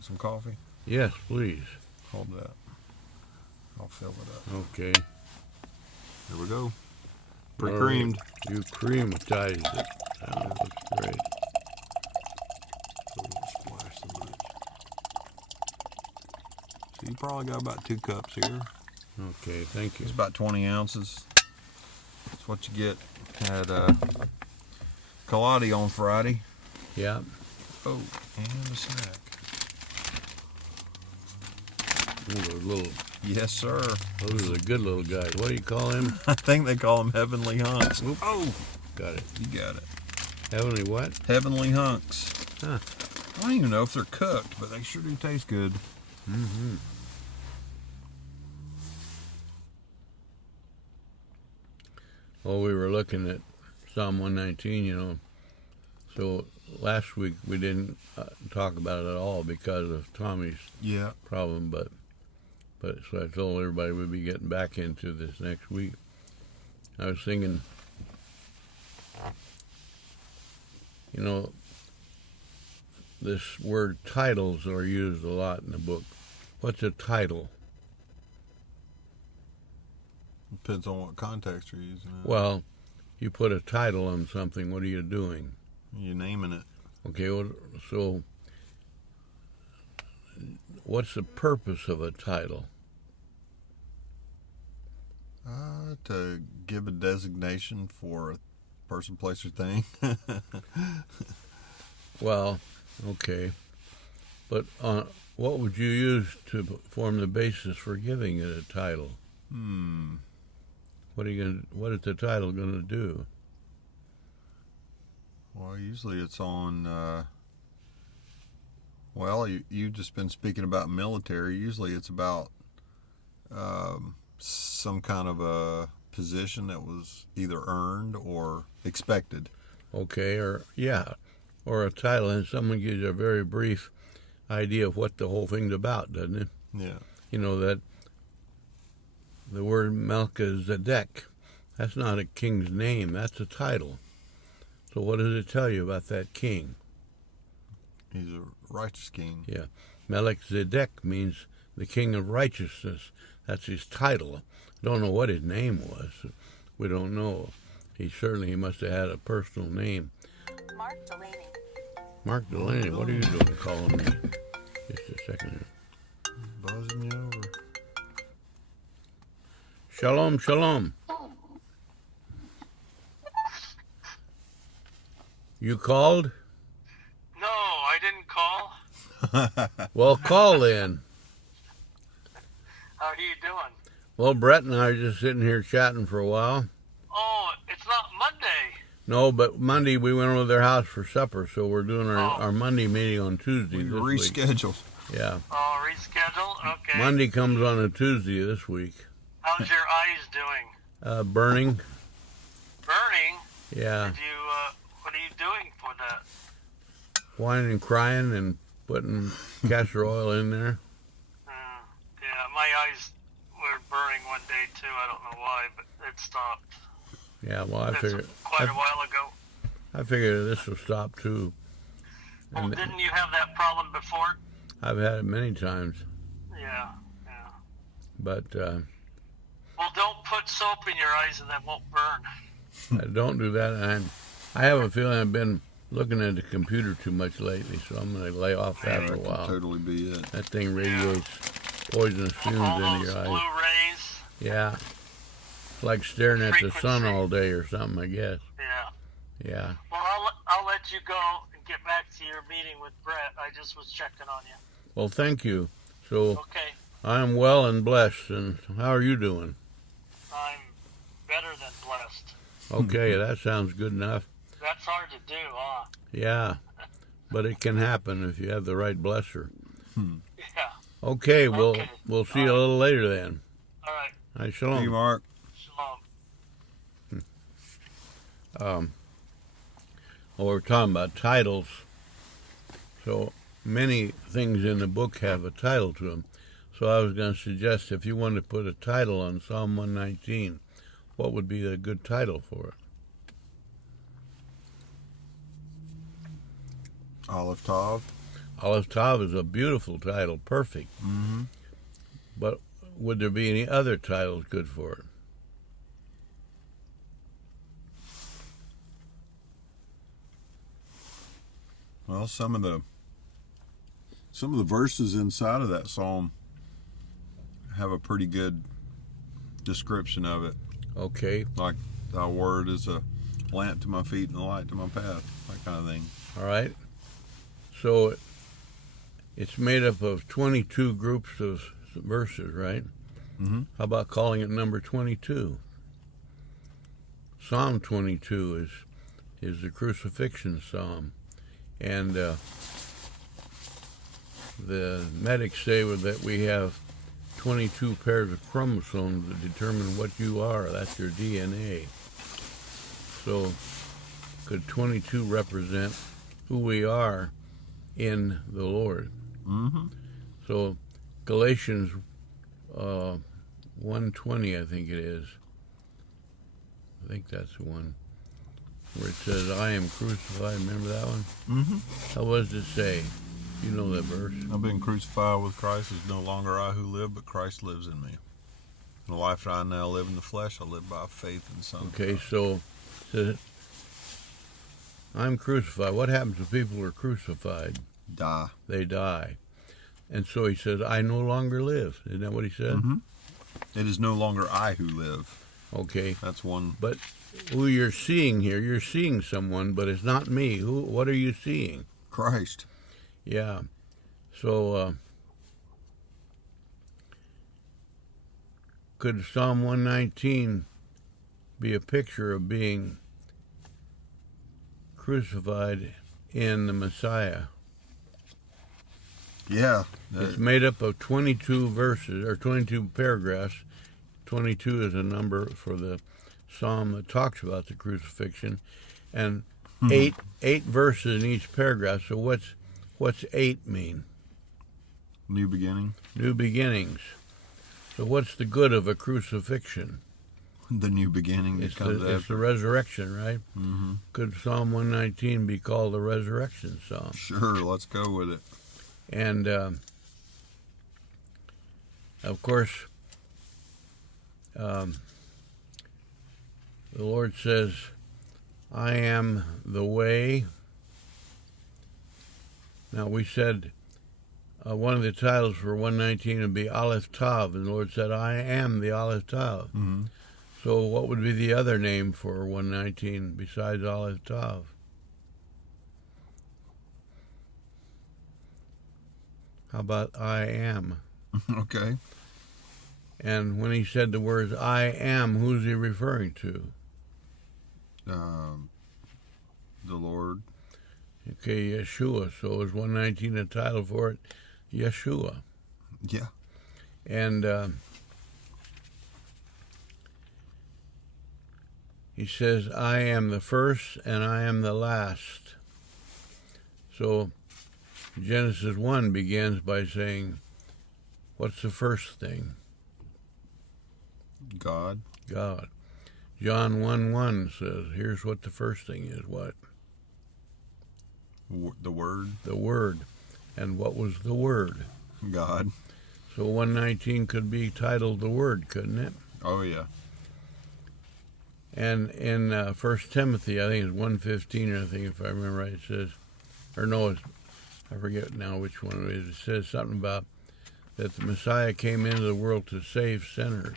Want some coffee? Yes, please. Hold that. I'll fill it up. Okay. Here we go. Pre-creamed. Right. You creamatized it. That looks great. Don't splash so much. So you probably got about 2 cups here. Okay, thank you. It's about 20 ounces. That's what you get at Kaladi on Friday. Yeah. Oh, and a snack. Ooh, those little, Yes, sir. those are the good little guys. What do you call them? I think they call them heavenly hunks. Oop. Oh, Got it. you got it. Heavenly what? Heavenly hunks. Huh. I don't even know if they're cooked, but they sure do taste good. Mm-hmm. Well, we were looking at Psalm 119, So last week we didn't talk about it at all because of Tommy's problem, but so I told everybody we'd be getting back into this next week. I was thinking, this word titles are used a lot in the book. What's a title? Depends on what context you're using it. Well, you put a title on something, what are you doing? You're naming it. Okay, well, so what's the purpose of a title? To give a designation for a person, place, or thing. Well, okay. But what would you use to form the basis for giving it a title? What is the title going to do? Well, usually it's on, you've just been speaking about military. Usually it's about some kind of a position that was either earned or expected. Okay, or a title, and someone gives you a very brief idea of what the whole thing's about, doesn't it? Yeah. That the word Melchizedek, that's not a king's name, that's a title. So what does it tell you about that king? He's a righteous king. Yeah. Melchizedek means the king of righteousness. That's his title. Don't know what his name was. We don't know. He must have had a personal name. Mark Delaney. Mark Delaney, what are you doing calling me? Just a second. Buzzing you over. Shalom, shalom. You called? No, I didn't call. Well, call then. How are you doing? Well, Brett and I are just sitting here chatting for a while. Oh, it's not Monday. No, but Monday we went over to their house for supper, so we're doing our Monday meeting on Tuesday We this week. rescheduled. Yeah. Oh, reschedule? Okay. Monday comes on a Tuesday this week. How's your eyes doing? Burning. Burning? Yeah. What are you doing for that? Whining and crying and putting castor oil in there. Yeah, my eyes were burning one day too. I don't know why, but it stopped. Yeah, well, I figured quite a while ago. I figured this will stop too. Well, didn't you have that problem before? I've had it many times. Yeah. But Well, don't put soap in your eyes and that won't burn. I don't do that. And I have a feeling I've been looking at the computer too much lately, so I'm going to lay off that for a while. That could totally be it. That thing radiates poisonous fumes into your eyes. Blue rays. Yeah. It's like staring at the sun all day or something, I guess. Yeah. Well, I'll let you go and get back to your meeting with Brett. I just was checking on you. Well, thank you. So Okay. I am well and blessed, and how are you doing? I'm better than blessed. Okay, that sounds good enough. That's hard to do, huh? Yeah, but it can happen if you have the right blesser. Yeah. Okay, we'll see you a little later then. All right. All right, shalom. Hey, Mark. Shalom. Well, we're talking about titles. So many things in the book have a title to them. So I was going to suggest if you want to put a title on Psalm 119, what would be a good title for it? Aleph Tav. Aleph Tav is a beautiful title, perfect. Mm-hmm. But would there be any other titles good for it? Well, some of the verses inside of that psalm have a pretty good description of it. Okay. Like, thy word is a lamp to my feet and a light to my path, that kind of thing. All right. So it's made up of 22 groups of verses, right? Mm-hmm. How about calling it number 22? Psalm 22 is the crucifixion psalm. And the medics say that we have 22 pairs of chromosomes that determine what you are. That's your DNA. So could 22 represent who we are in the Lord? Mm-hmm. So Galatians 1:20, I think it is. I think that's the one where it says, I am crucified. Remember that one? Mm-hmm. How does it say? You know that verse. I've been crucified with Christ. It's no longer I who live, but Christ lives in me. The life that I now live in the flesh, I live by faith in the Son of Okay, God. so it says, I'm crucified. What happens when people are crucified? Die. They die. And so he says, I no longer live. Isn't that what he said? Mm-hmm. It is no longer I who live. Okay. That's one. But who you're seeing here, you're seeing someone, but it's not me. What are you seeing? Christ. Yeah. So could Psalm 119 be a picture of being crucified in the Messiah? Yeah. It's made up of 22 verses, or 22 paragraphs. 22 is a number for the psalm that talks about the crucifixion, and eight verses in each paragraph. So what's 8 mean? New beginning. New beginnings. So what's the good of a crucifixion? The new beginning that comes It's after. the resurrection, right? Mm-hmm. Could Psalm 119 be called the resurrection psalm? Sure, let's go with it. And of course, the Lord says, I am the way. Now we said one of the titles for 119 would be Aleph Tav, and the Lord said, I am the Aleph Tav. Mm-hmm. So what would be the other name for 119 besides Aleph Tav? How about I am? Okay. And when he said the words I am, who's he referring to? The Lord. Okay, Yeshua. So is 119 a title for it? Yeshua. Yeah. And he says, I am the first and I am the last. So Genesis 1 begins by saying, what's the first thing? God. God. John 1:1 says, here's what the first thing is. What? The Word. The Word. And what was the Word? God. So 119 could be titled The Word, couldn't it? Oh, yeah. And in 1 Timothy, I think it's 1:15, I think if I remember right, it says, or no, I forget now which one it is. It says something about that the Messiah came into the world to save sinners.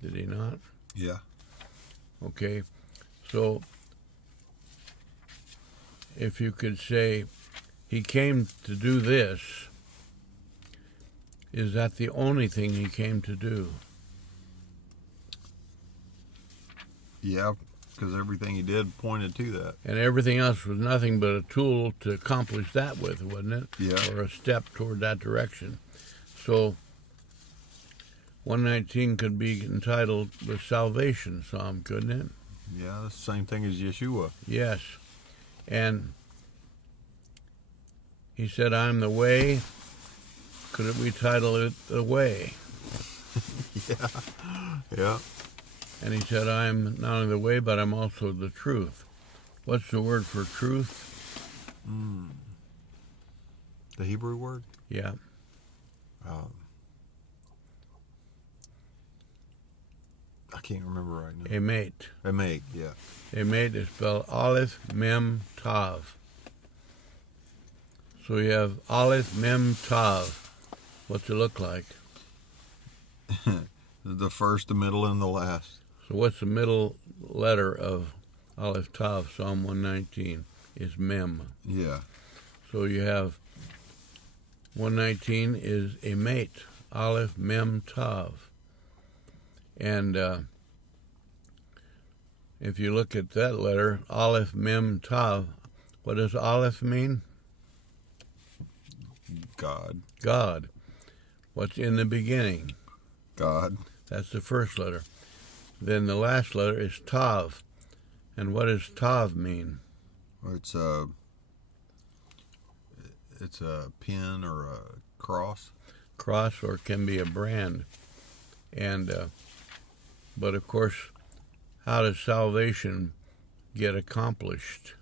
Did he not? Yeah. Okay. So if you could say he came to do this, is that the only thing he came to do? Yeah, because everything he did pointed to that. And everything else was nothing but a tool to accomplish that with, wasn't it? Yeah. Or a step toward that direction. So 119 could be entitled the Salvation Psalm, couldn't it? Yeah, that's the same thing as Yeshua. Yes. And he said, I'm the way. Could we title it The Way? Yeah. Yeah. And he said, I'm not only the way, but I'm also the truth. What's the word for truth? The Hebrew word? Yeah. I can't remember right now. Emet. Emet, yeah. Emet is spelled Aleph Mem Tav. So you have Aleph Mem Tav. What's it look like? The first, the middle, and the last. So what's the middle letter of Aleph Tav, Psalm 119? Is Mem. Yeah. So you have 119 is Emet, Aleph Mem Tav. And if you look at that letter, Aleph Mem Tav, what does Aleph mean? God. God. What's in the beginning? God. That's the first letter. Then the last letter is Tav. And what does Tav mean? It's a pin or a cross. Cross, or it can be a brand. And but of course, how does salvation get accomplished?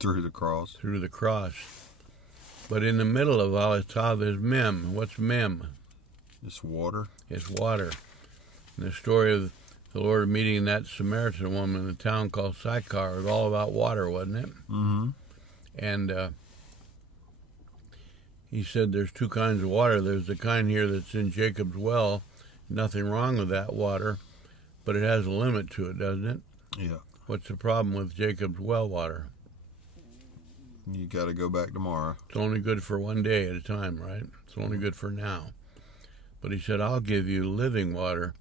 Through the cross. Through the cross. But in the middle of Aleph Tav is Mem. What's Mem? It's water. It's water. And the story of the Lord meeting that Samaritan woman in a town called Sychar was all about water, wasn't it? Mm-hmm. And he said there's two kinds of water. There's the kind here that's in Jacob's well. Nothing wrong with that water, but it has a limit to it, doesn't it? Yeah. What's the problem with Jacob's well water? You got to go back tomorrow. It's only good for one day at a time, right? It's only good for now. But he said, I'll give you living water.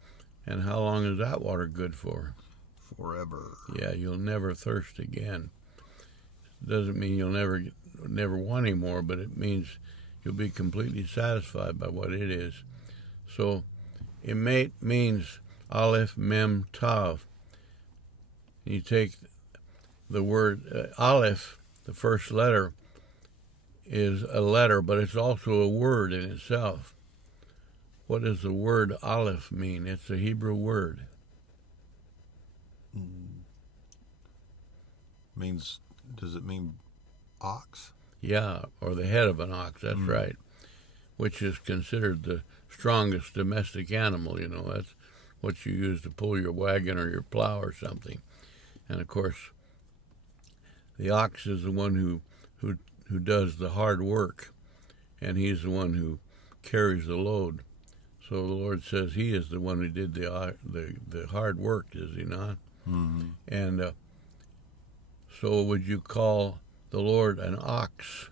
And how long is that water good for? Forever. Yeah, you'll never thirst again. Doesn't mean you'll never want any more, but it means you'll be completely satisfied by what it is. So, Emet means Aleph Mem Tav. You take the word Aleph, the first letter, is a letter, but it's also a word in itself. What does the word Aleph mean? It's a Hebrew word. Does it mean ox? Yeah, or the head of an ox, that's right. Which is considered the strongest domestic animal, you know. That's what you use to pull your wagon or your plow or something. And of course, the ox is the one who does the hard work, and he's the one who carries the load. So the Lord says he is the one who did the hard work, is he not? Mm-hmm. And so would you call the Lord an ox?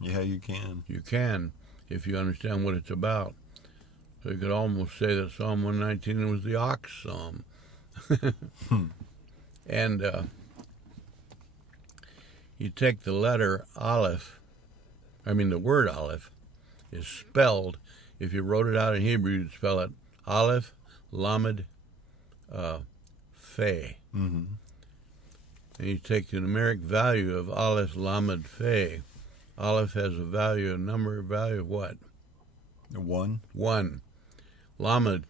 Yeah, you can. You can, if you understand what it's about. So you could almost say that Psalm 119 was the ox psalm. And you take the letter Aleph, the word Aleph is spelled, if you wrote it out in Hebrew, you'd spell it Aleph, Lamed, Fe. Mm-hmm. And you take the numeric value of Aleph, Lamed, Fe. Aleph has a value of what? 1. 1. Lamed,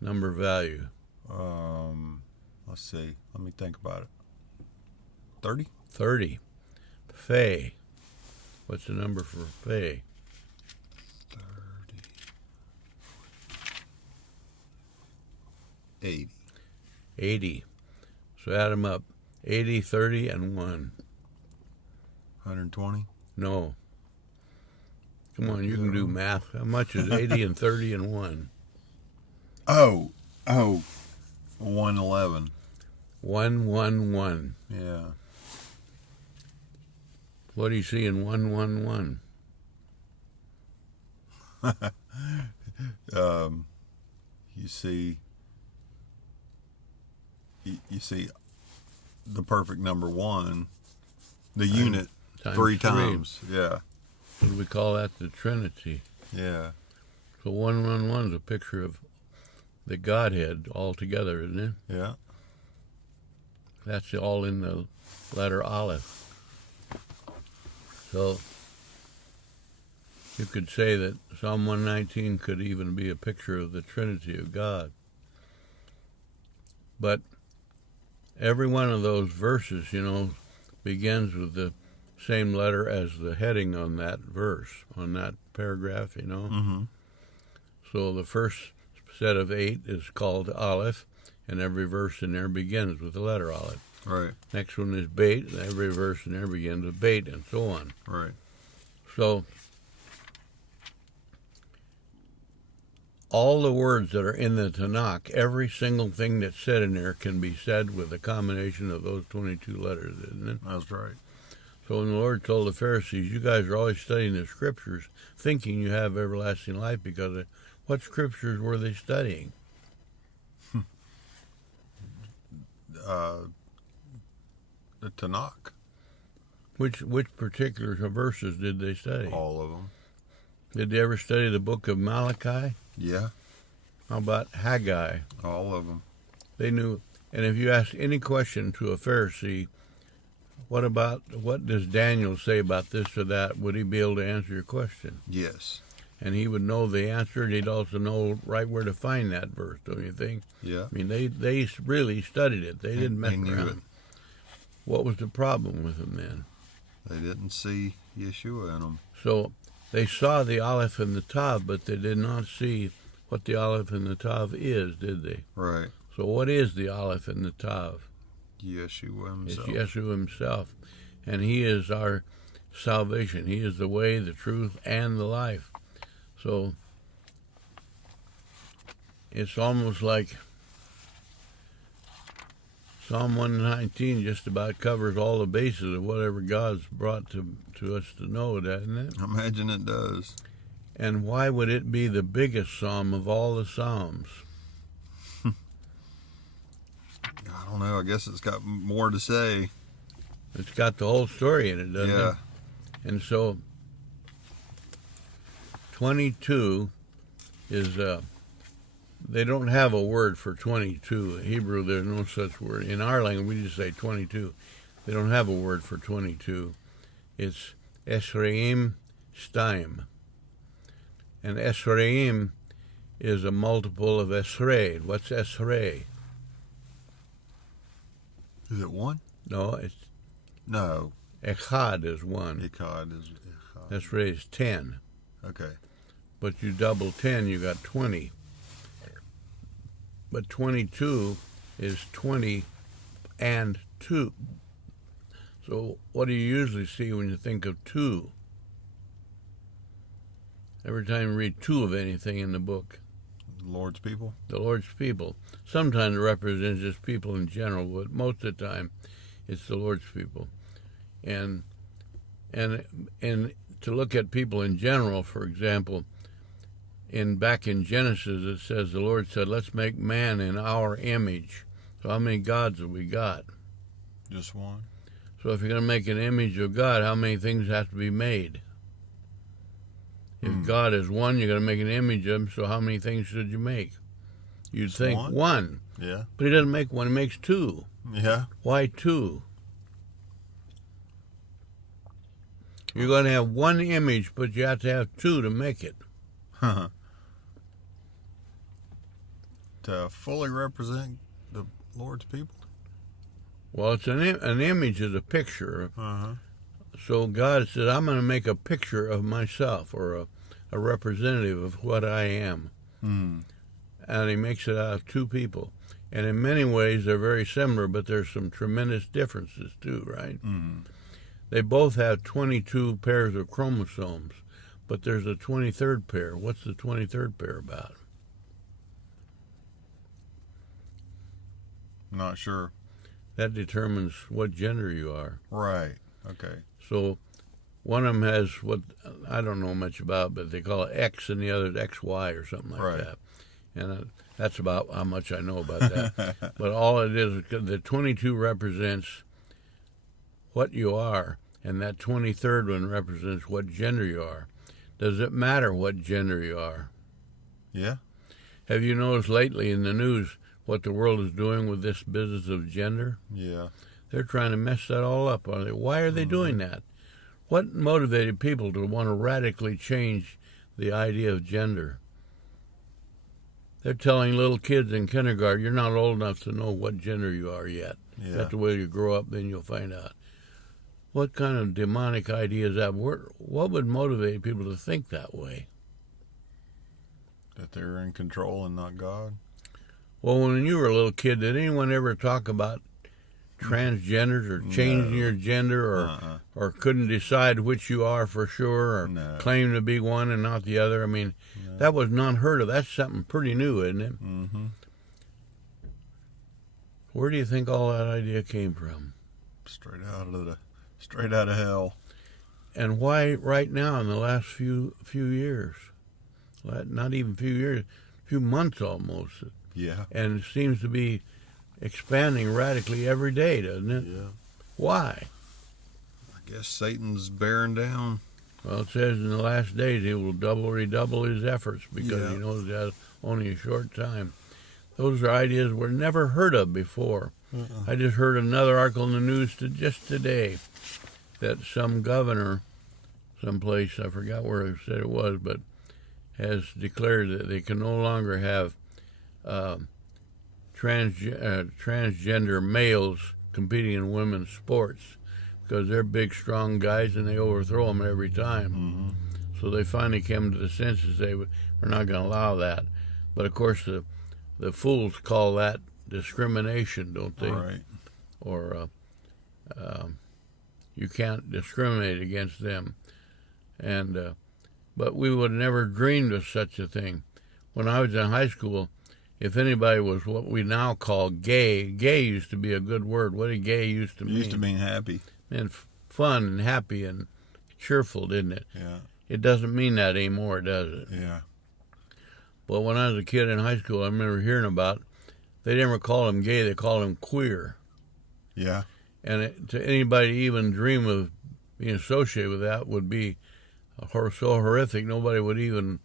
number value. Let's see. Let me think about it. 30? 30. Fe. What's the number for Fe? 30. 80. 80. So add them up. 80, 30, and 1. 120? No. Come on, you can do math. How much is 80 and 30 and 1? Oh. 111. 111. Yeah. What do you see in 111? You see the perfect number 1, the unit times 3 3. times. Yeah. What do we call that? The Trinity. Yeah. So 111 is a picture of the Godhead altogether, isn't it? Yeah. That's all in the letter Aleph. So you could say that Psalm 119 could even be a picture of the Trinity of God. But every one of those verses, begins with the same letter as the heading on that verse, on that paragraph, you know. Mm-hmm. So the first set of 8 is called Aleph, and every verse in there begins with the letter Aleph. Right. Next one is Beit, and every verse in there begins with Beit, and so on. Right. So all the words that are in the Tanakh, every single thing that's said in there can be said with a combination of those 22 letters, isn't it? That's right. So when the Lord told the Pharisees, you guys are always studying the Scriptures, thinking you have everlasting life, because of what Scriptures were they studying? The Tanakh. Which particular verses did they study? All of them. Did they ever study the book of Malachi? Yeah. How about Haggai? All of them. They knew. And if you ask any question to a Pharisee, what does Daniel say about this or that, would he be able to answer your question? Yes. And he would know the answer, and he'd also know right where to find that verse, don't you think? Yeah. I mean, they really studied it. They didn't mess They knew around. it. What was the problem with them then? They didn't see Yeshua in them. So they saw the Aleph and the Tav, but they did not see what the Aleph and the Tav is, did they? Right. So what is the Aleph and the Tav? Yeshua himself. It's Yeshua himself. And he is our salvation. He is the way, the truth, and the life. So it's almost like Psalm 119 just about covers all the bases of whatever God's brought to us to know, doesn't it? I imagine it does. And why would it be the biggest psalm of all the psalms? I don't know. I guess it's got more to say. It's got the whole story in it, doesn't it? Yeah. And so 22 is, they don't have a word for 22. In Hebrew, there's no such word. In our language, we just say 22. They don't have a word for 22. It's Esreim Staim. And Esreim is a multiple of Esrei. What's Esrei? Is it one? No, it's No. Echad is 1. Echad is Echad. Esrei is 10. Okay. But you double 10, you got 20. But 22 is 20 and 2. So what do you usually see when you think of 2? Every time you read 2 of anything in the book, The Lord's people? the Lord's people. Sometimes it represents just people in general, but most of the time it's the Lord's people. And to look at people in general, for example, back in Genesis it says the Lord said, let's make man in our image. So how many gods have we got? Just one? So if you're going to make an image of God, how many things have to be made? If God is one, you're going to make an image of him, so how many things should you make? You'd Just think one? one. Yeah. But he doesn't make one, he makes 2. Yeah. Why 2? You're going to have one image, but you have to have 2 to make it. To fully represent the Lord's people? Well, it's an image is a picture. Uh-huh. So God said, I'm going to make a picture of myself, or a representative of what I am. Hmm. And he makes it out of 2 people. And in many ways, they're very similar, but there's some tremendous differences too, right? Mm. They both have 22 pairs of chromosomes, but there's a 23rd pair. What's the 23rd pair about? Not sure. That determines what gender you are. Right. Okay. So one of them has what I don't know much about, but they call it X, and the other is XY or something like Right. that. And that's about how much I know about that. But all it is, the 22 represents what you are, and that 23rd one represents what gender you are. Does it matter what gender you are? Yeah. Have you noticed lately in the news what the world is doing with this business of gender? Yeah. They're trying to mess that all up. Why are they doing that? What motivated people to want to radically change the idea of gender? They're telling little kids in kindergarten, you're not old enough to know what gender you are yet. Yeah. You have to wait till you grow up, then you'll find out. What kind of demonic idea is that? What would motivate people to think that way? That they're in control and not God. Well, when you were a little kid, did anyone ever talk about transgenders or changing your gender or couldn't decide which you are for sure or claim to be one and not the other? I mean, that was unheard of. That's something pretty new, isn't it? Mm-hmm. Where do you think all that idea came from? Straight out of hell. And why right now in the last few years? Not even few years, few months almost. Yeah. And it seems to be expanding radically every day, doesn't it? Yeah. Why? I guess Satan's bearing down. Well, it says in the last days he will redouble his efforts because he knows he has only a short time. Those are ideas were never heard of before. I just heard another article in the news just today that some governor, someplace, I forgot where it said it was, but has declared that they can no longer have transgender males competing in women's sports because they're big, strong guys and they overthrow them every time. Mm-hmm. So they finally came to the senses we're not going to allow that. But of course, the fools call that discrimination, don't they? Right. Or you can't discriminate against them. And but we would have never dreamed of such a thing. When I was in high school, if anybody was what we now call gay used to be a good word. What did gay used to mean? It used to mean happy. And fun and happy and cheerful, didn't it? Yeah. It doesn't mean that anymore, does it? Yeah. Well, when I was a kid in high school, I remember hearing about, they didn't call him gay, they called him queer. Yeah. And to anybody to even dream of being associated with that would be so horrific, nobody would even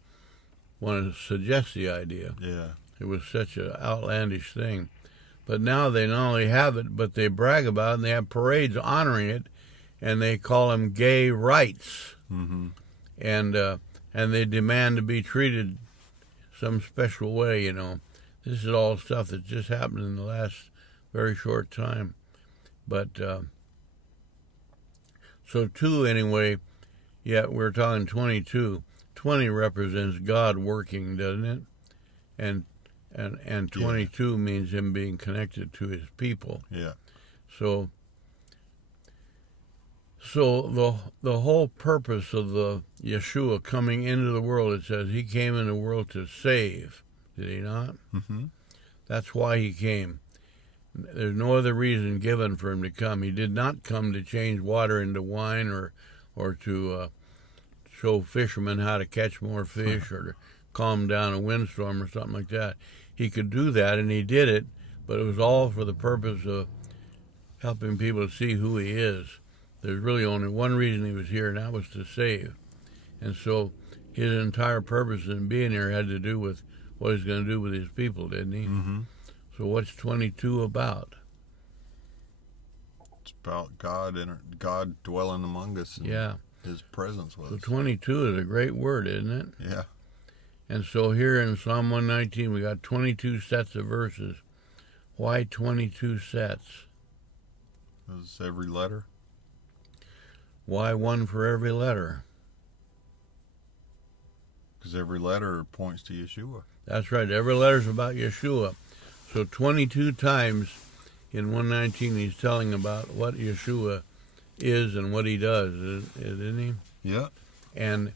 want to suggest the idea. Yeah. It was such an outlandish thing. But now they not only have it, but they brag about it, and they have parades honoring it, and they call them gay rights. Mm-hmm. And they demand to be treated some special way, you know. This is all stuff that just happened in the last very short time. But, so 2 anyway, yeah, we're talking 22. 20 represents God working, doesn't it? And 22 means him being connected to his people. Yeah. So the whole purpose of the Yeshua coming into the world, it says he came in the world to save. Did he not? Mm-hmm. That's why he came. There's no other reason given for him to come. He did not come to change water into wine or to show fishermen how to catch more fish or to calm down a windstorm or something like that. He could do that, and he did it, but it was all for the purpose of helping people to see who he is. There's really only one reason he was here, and that was to save. And so his entire purpose in being here had to do with what he's going to do with his people, didn't he? Mm-hmm. So what's 22 about? It's about God dwelling among us. And his presence with us. So us. 22 is a great word, isn't it? Yeah. And so here in Psalm 119, we got 22 sets of verses. Why 22 sets? Is every letter? Why one for every letter? Because every letter points to Yeshua. That's right. Every letter's about Yeshua. So 22 times in 119 he's telling about what Yeshua is and what he does, isn't he? Yeah. And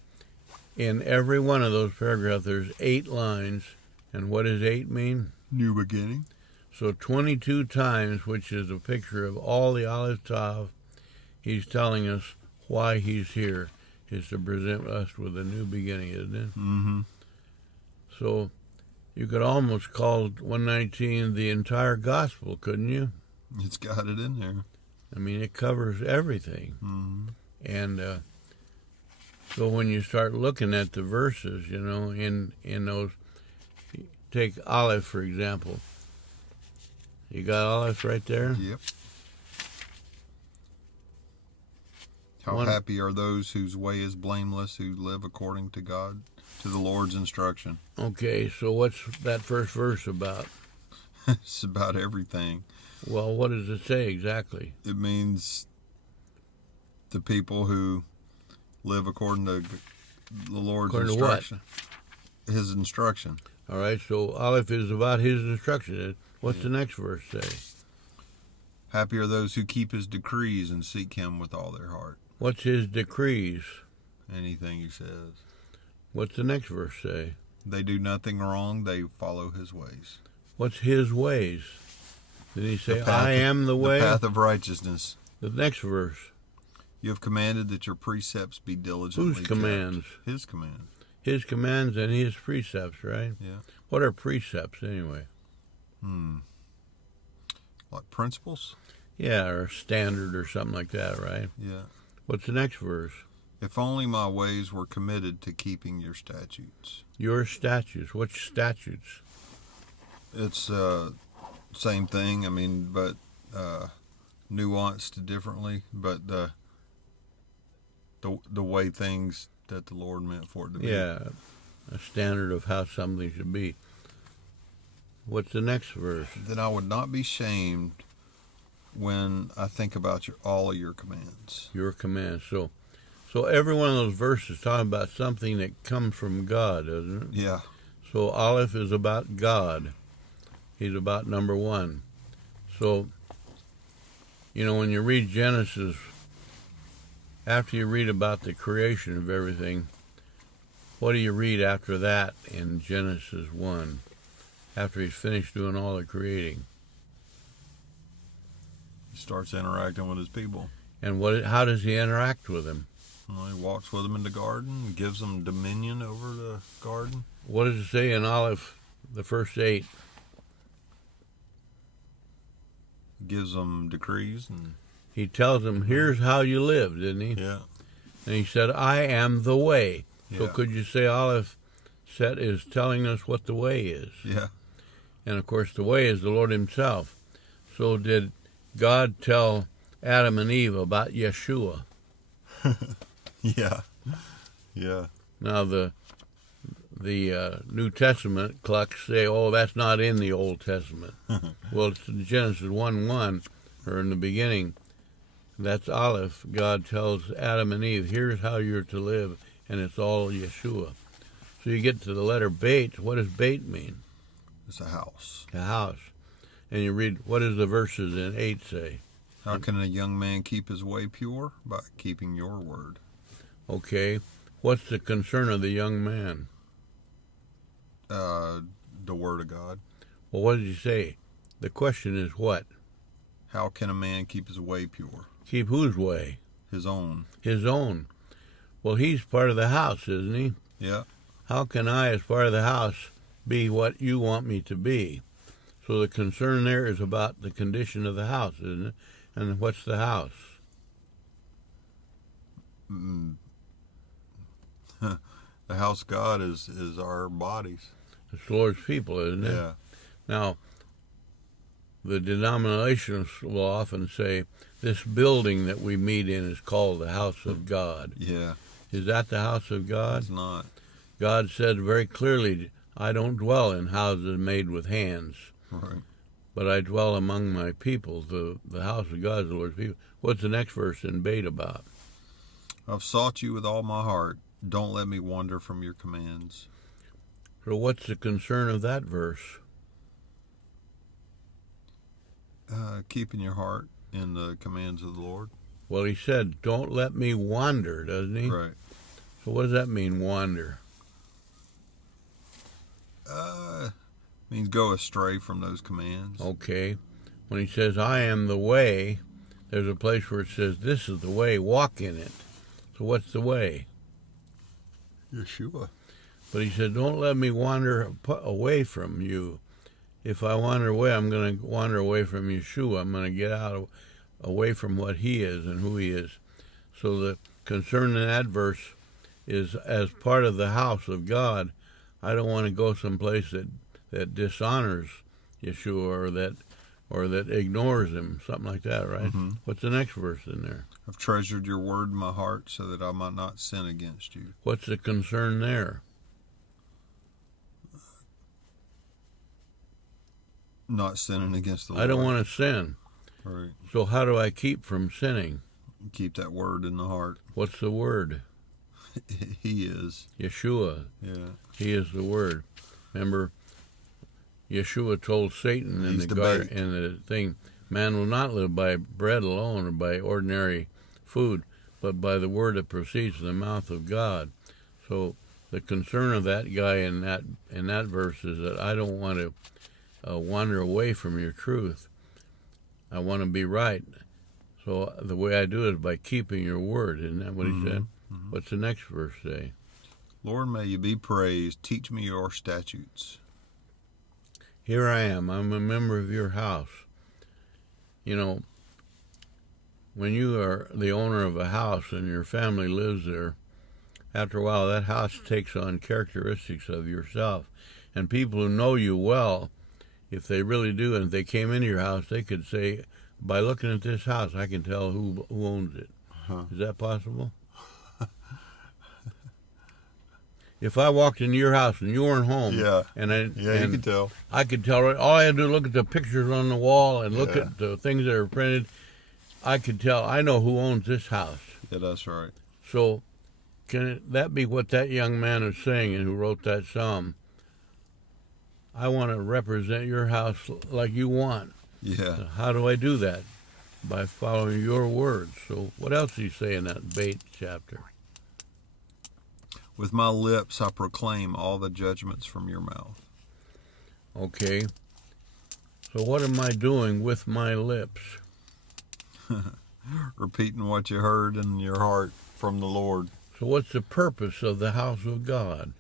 in every one of those paragraphs there's 8 lines. And what does 8 mean? New beginning. So 22 times, which is a picture of all the Aleph Tav, he's telling us why he's here, is to present us with a new beginning, isn't it? Mm-hmm. So you could almost call 119 the entire gospel, couldn't you? It's got it in there. I mean, it covers everything. Mm-hmm. And so when you start looking at the verses, you know, in those, take Aleph, for example. You got Aleph right there? Yep. How happy are those whose way is blameless, who live according to God, to the Lord's instruction. Okay, so what's that first verse about? It's about everything. Well, what does it say exactly? It means the people who live according to the Lord's According instruction. His instruction. All right, so Aleph is about his instruction. What's the next verse say? Happy are those who keep his decrees and seek him with all their heart. What's his decrees? Anything he says. What's the next verse say? They do nothing wrong, they follow his ways. What's his ways? Did he say, I am the way? The path of righteousness. The next verse. You have commanded that your precepts be diligently Whose commands? kept. His commands. His commands and his precepts, right? Yeah. What are precepts anyway? Like principles? Yeah, or standard or something like that, right? Yeah. What's the next verse? If only my ways were committed to keeping your statutes. Your statutes. Which statutes? It's same thing, I mean, but nuanced differently, but the way things that the Lord meant for it to be. Yeah, a standard of how something should be. What's the next verse? Then I would not be shamed when I think about all of your commands. Your commands. So every one of those verses is talking about something that comes from God, doesn't it? Yeah. So Aleph is about God. He's about number one. So, when you read Genesis, after you read about the creation of everything, what do you read after that in Genesis 1? After he's finished doing all the creating? He starts interacting with his people. And how does he interact with them? Well, he walks with them in the garden, gives them dominion over the garden. What does it say in Aleph, the first 8? Gives them decrees. And he tells them, here's how you live, didn't he? Yeah. And he said, I am the way. Yeah. So could you say Aleph set is telling us what the way is? Yeah. And of course the way is the Lord himself. So did God tell Adam and Eve about Yeshua? Yeah. Yeah. Now the New Testament clucks say, oh, that's not in the Old Testament. Well, it's in Genesis 1:1, or in the beginning. That's Aleph. God tells Adam and Eve, here's how you're to live, and it's all Yeshua. So you get to the letter Beit. What does Beit mean? It's a house. A house. And you read, what does the verses in 8 say? How can a young man keep his way pure? By keeping your word. Okay. What's the concern of the young man? The word of God. Well, what did he say? The question is what? How can a man keep his way pure? Keep whose way? His own. His own. Well, he's part of the house, isn't he? Yeah. How can I, as part of the house, be what you want me to be? So the concern there is about the condition of the house, isn't it? And what's the house? The house of God is our bodies. It's the Lord's people, isn't it? Yeah. Now, the denominationalists will often say, this building that we meet in is called the house of God. Yeah. Is that the house of God? It's not. God said very clearly, I don't dwell in houses made with hands, Right. but I dwell among my people. The house of God is the Lord's people. What's the next verse in Beit about? I've sought you with all my heart. Don't let me wander from your commands. So what's the concern of that verse? Keeping your heart in the commands of the Lord. Well, he said, don't let me wander, doesn't he? Right. So what does that mean, wander? Means go astray from those commands. Okay. When he says, I am the way, there's a place where it says, this is the way, walk in it. So what's the way? Yeshua. But he said, don't let me wander away from you. If I wander away, I'm going to wander away from Yeshua. I'm going to get away from what he is and who he is. So the concern in that verse is, as part of the house of God, I don't want to go someplace that dishonors Yeshua or that ignores him, something like that, right? Mm-hmm. What's the next verse in there? I've treasured your word in my heart so that I might not sin against you. What's the concern there? Not sinning against the Lord. I don't want to sin. Right. So how do I keep from sinning? Keep that word in the heart. What's the word? He is. Yeshua. Yeah. He is the word. Remember, Yeshua told Satan in the garden, in the thing, man will not live by bread alone or by ordinary food, but by the word that proceeds from the mouth of God. So the concern of that guy in that verse is that I don't want to wander away from your truth. I want to be right. So the way I do it is by keeping your word. Isn't that what he said? Mm-hmm. What's the next verse say? Lord, may you be praised. Teach me your statutes. Here I am. I'm a member of your house. You know, when you are the owner of a house and your family lives there, after a while that house takes on characteristics of yourself. And people who know you well, if they really do, and if they came into your house, they could say, by looking at this house, I can tell who owns it. Is that possible? If I walked into your house and you weren't home, you could tell. I could tell. All I had to do is look at the pictures on the wall and look at the things that are printed. I could tell. I know who owns this house. Yeah, that's right. So, can that be what that young man is saying and who wrote that psalm? I want to represent your house like you want. Yeah. How do I do that? By following your words. So, what else do you say in that bait chapter? With my lips I proclaim all the judgments from your mouth. Okay. So what am I doing with my lips? Repeating what you heard in your heart from the Lord. So what's the purpose of the house of God?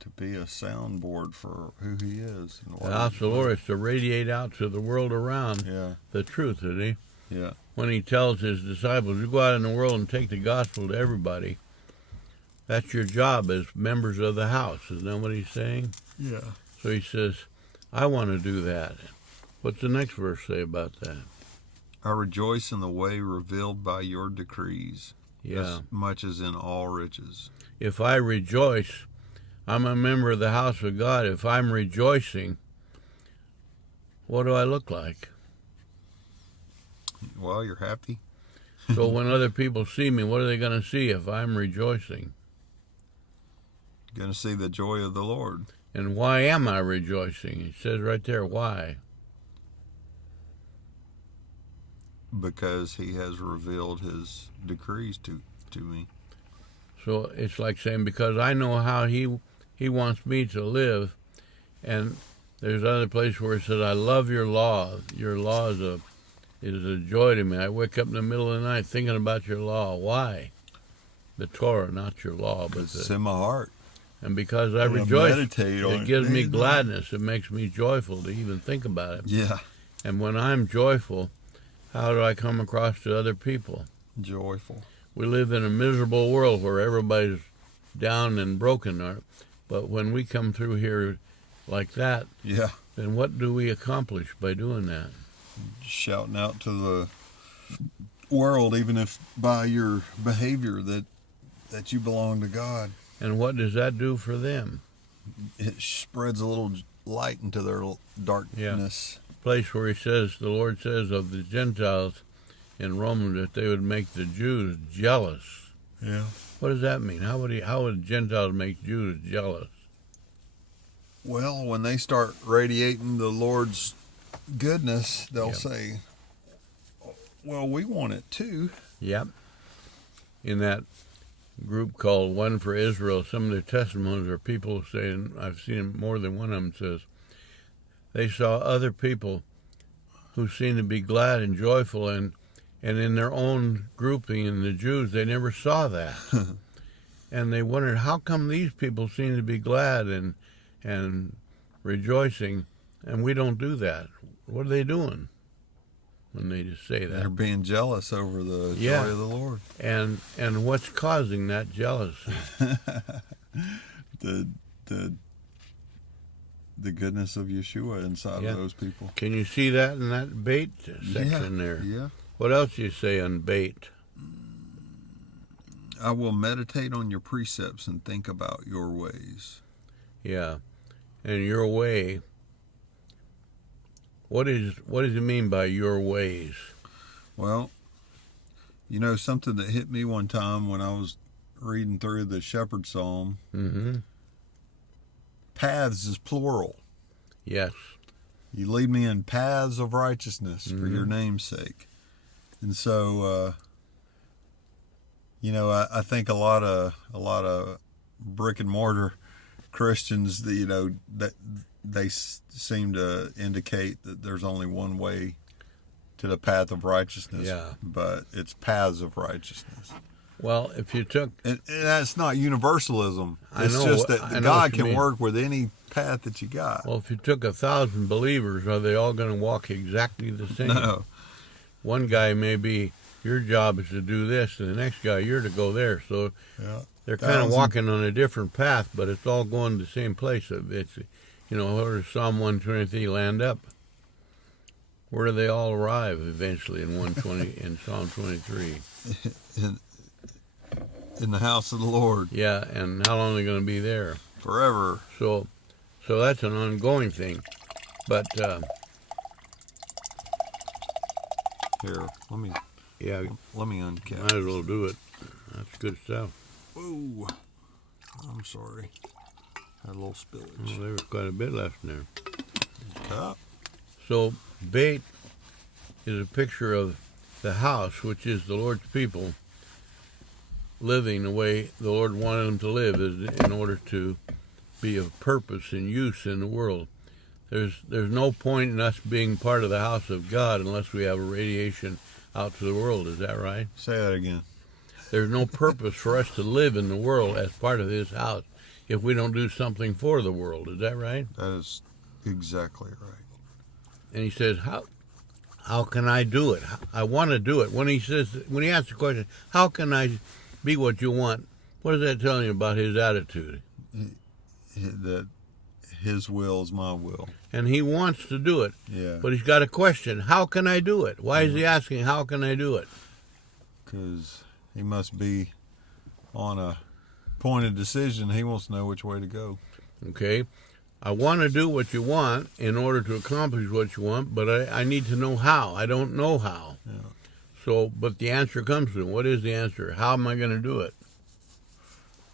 To be a soundboard for who he is. The house of the Lord is to radiate out to the world around the truth, isn't he? Yeah. When he tells his disciples, you go out in the world and take the gospel to everybody, that's your job as members of the house. Isn't that what he's saying? Yeah. So he says, I want to do that. What's the next verse say about that? I rejoice in the way revealed by your decrees, as much as in all riches. If I rejoice, I'm a member of the house of God. If I'm rejoicing, what do I look like? Well, you're happy. So when other people see me, what are they going to see if I'm rejoicing? You're going to see the joy of the Lord. And why am I rejoicing? It says right there, why? Because he has revealed his decrees to me. So it's like saying, because I know how he wants me to live. And there's other place where it says, I love your law. Your law is a joy to me. I wake up in the middle of the night thinking about your law. Why? The Torah, not your law, but it's in my heart. And because I rejoice, it gives me gladness. It makes me joyful to even think about it. Yeah. And when I'm joyful, how do I come across to other people? Joyful. We live in a miserable world where everybody's down and broken. But when we come through here like that, then what do we accomplish by doing that? Shouting out to the world, even if by your behavior, that you belong to God. And what does that do for them? It spreads a little light into their darkness. Place where the Lord says of the Gentiles in Romans that they would make the Jews jealous. Yeah. What does that mean? How would Gentiles make Jews jealous? Well, when they start radiating the Lord's goodness, they'll say, well, we want it too. Yep. In that group called One for Israel, some of their testimonies are people saying, I've seen more than one of them says, they saw other people who seemed to be glad and joyful, and in their own grouping in the Jews, they never saw that. And they wondered, how come these people seem to be glad and rejoicing, and we don't do that? What are they doing when they just say that? They're being jealous over the joy of the Lord. And what's causing that jealousy? The goodness of Yeshua inside of those people. Can you see that in that bait section there? Yeah. What else do you say on bait? I will meditate on your precepts and think about your ways. Yeah. And your way, what does it mean by your ways? Well, you know, something that hit me one time when I was reading through the Shepherd Psalm, paths is plural. Yes. You lead me in paths of righteousness for your name's sake. And so, you know, I think a lot of brick and mortar Christians, you know, that they seem to indicate that there's only one way to the path of righteousness, but it's paths of righteousness. Well, if you took... And that's not universalism. It's I know, just that God can mean. work with any path that you got. Well, if you took 1,000 believers, are they all going to walk exactly the same? No. One guy may be, your job is to do this, and the next guy, you're to go there. So they're kind of walking on a different path, but it's all going to the same place. It's, you know, where does Psalm 123 land up? Where do they all arrive eventually in 120 in Psalm 23? In the house of the Lord. Yeah, and how long are they going to be there? Forever. So that's an ongoing thing. But here, let me uncap. Might as well do it. That's good stuff. Ooh, I'm sorry. Had a little spillage. Well, there was quite a bit left in there. Cup. So bait is a picture of the house, which is the Lord's people, living the way the Lord wanted them to live in order to be of purpose and use in the world. There's no point in us being part of the house of God unless we have a radiation out to the world. Is that right? Say that again. There's no purpose for us to live in the world as part of His house if we don't do something for the world. Is that right? That is exactly right. And he says, how can I do it? I want to do it. When he asks the question, how can I be what you want? What is that telling you about his attitude? That his will is my will. And he wants to do it. Yeah. But he's got a question. How can I do it? Why is he asking, how can I do it? Because he must be on a point of decision. He wants to know which way to go. Okay. I want to do what you want in order to accomplish what you want, but I need to know how. I don't know how. Yeah. So, but the answer comes to him. What is the answer? How am I going to do it?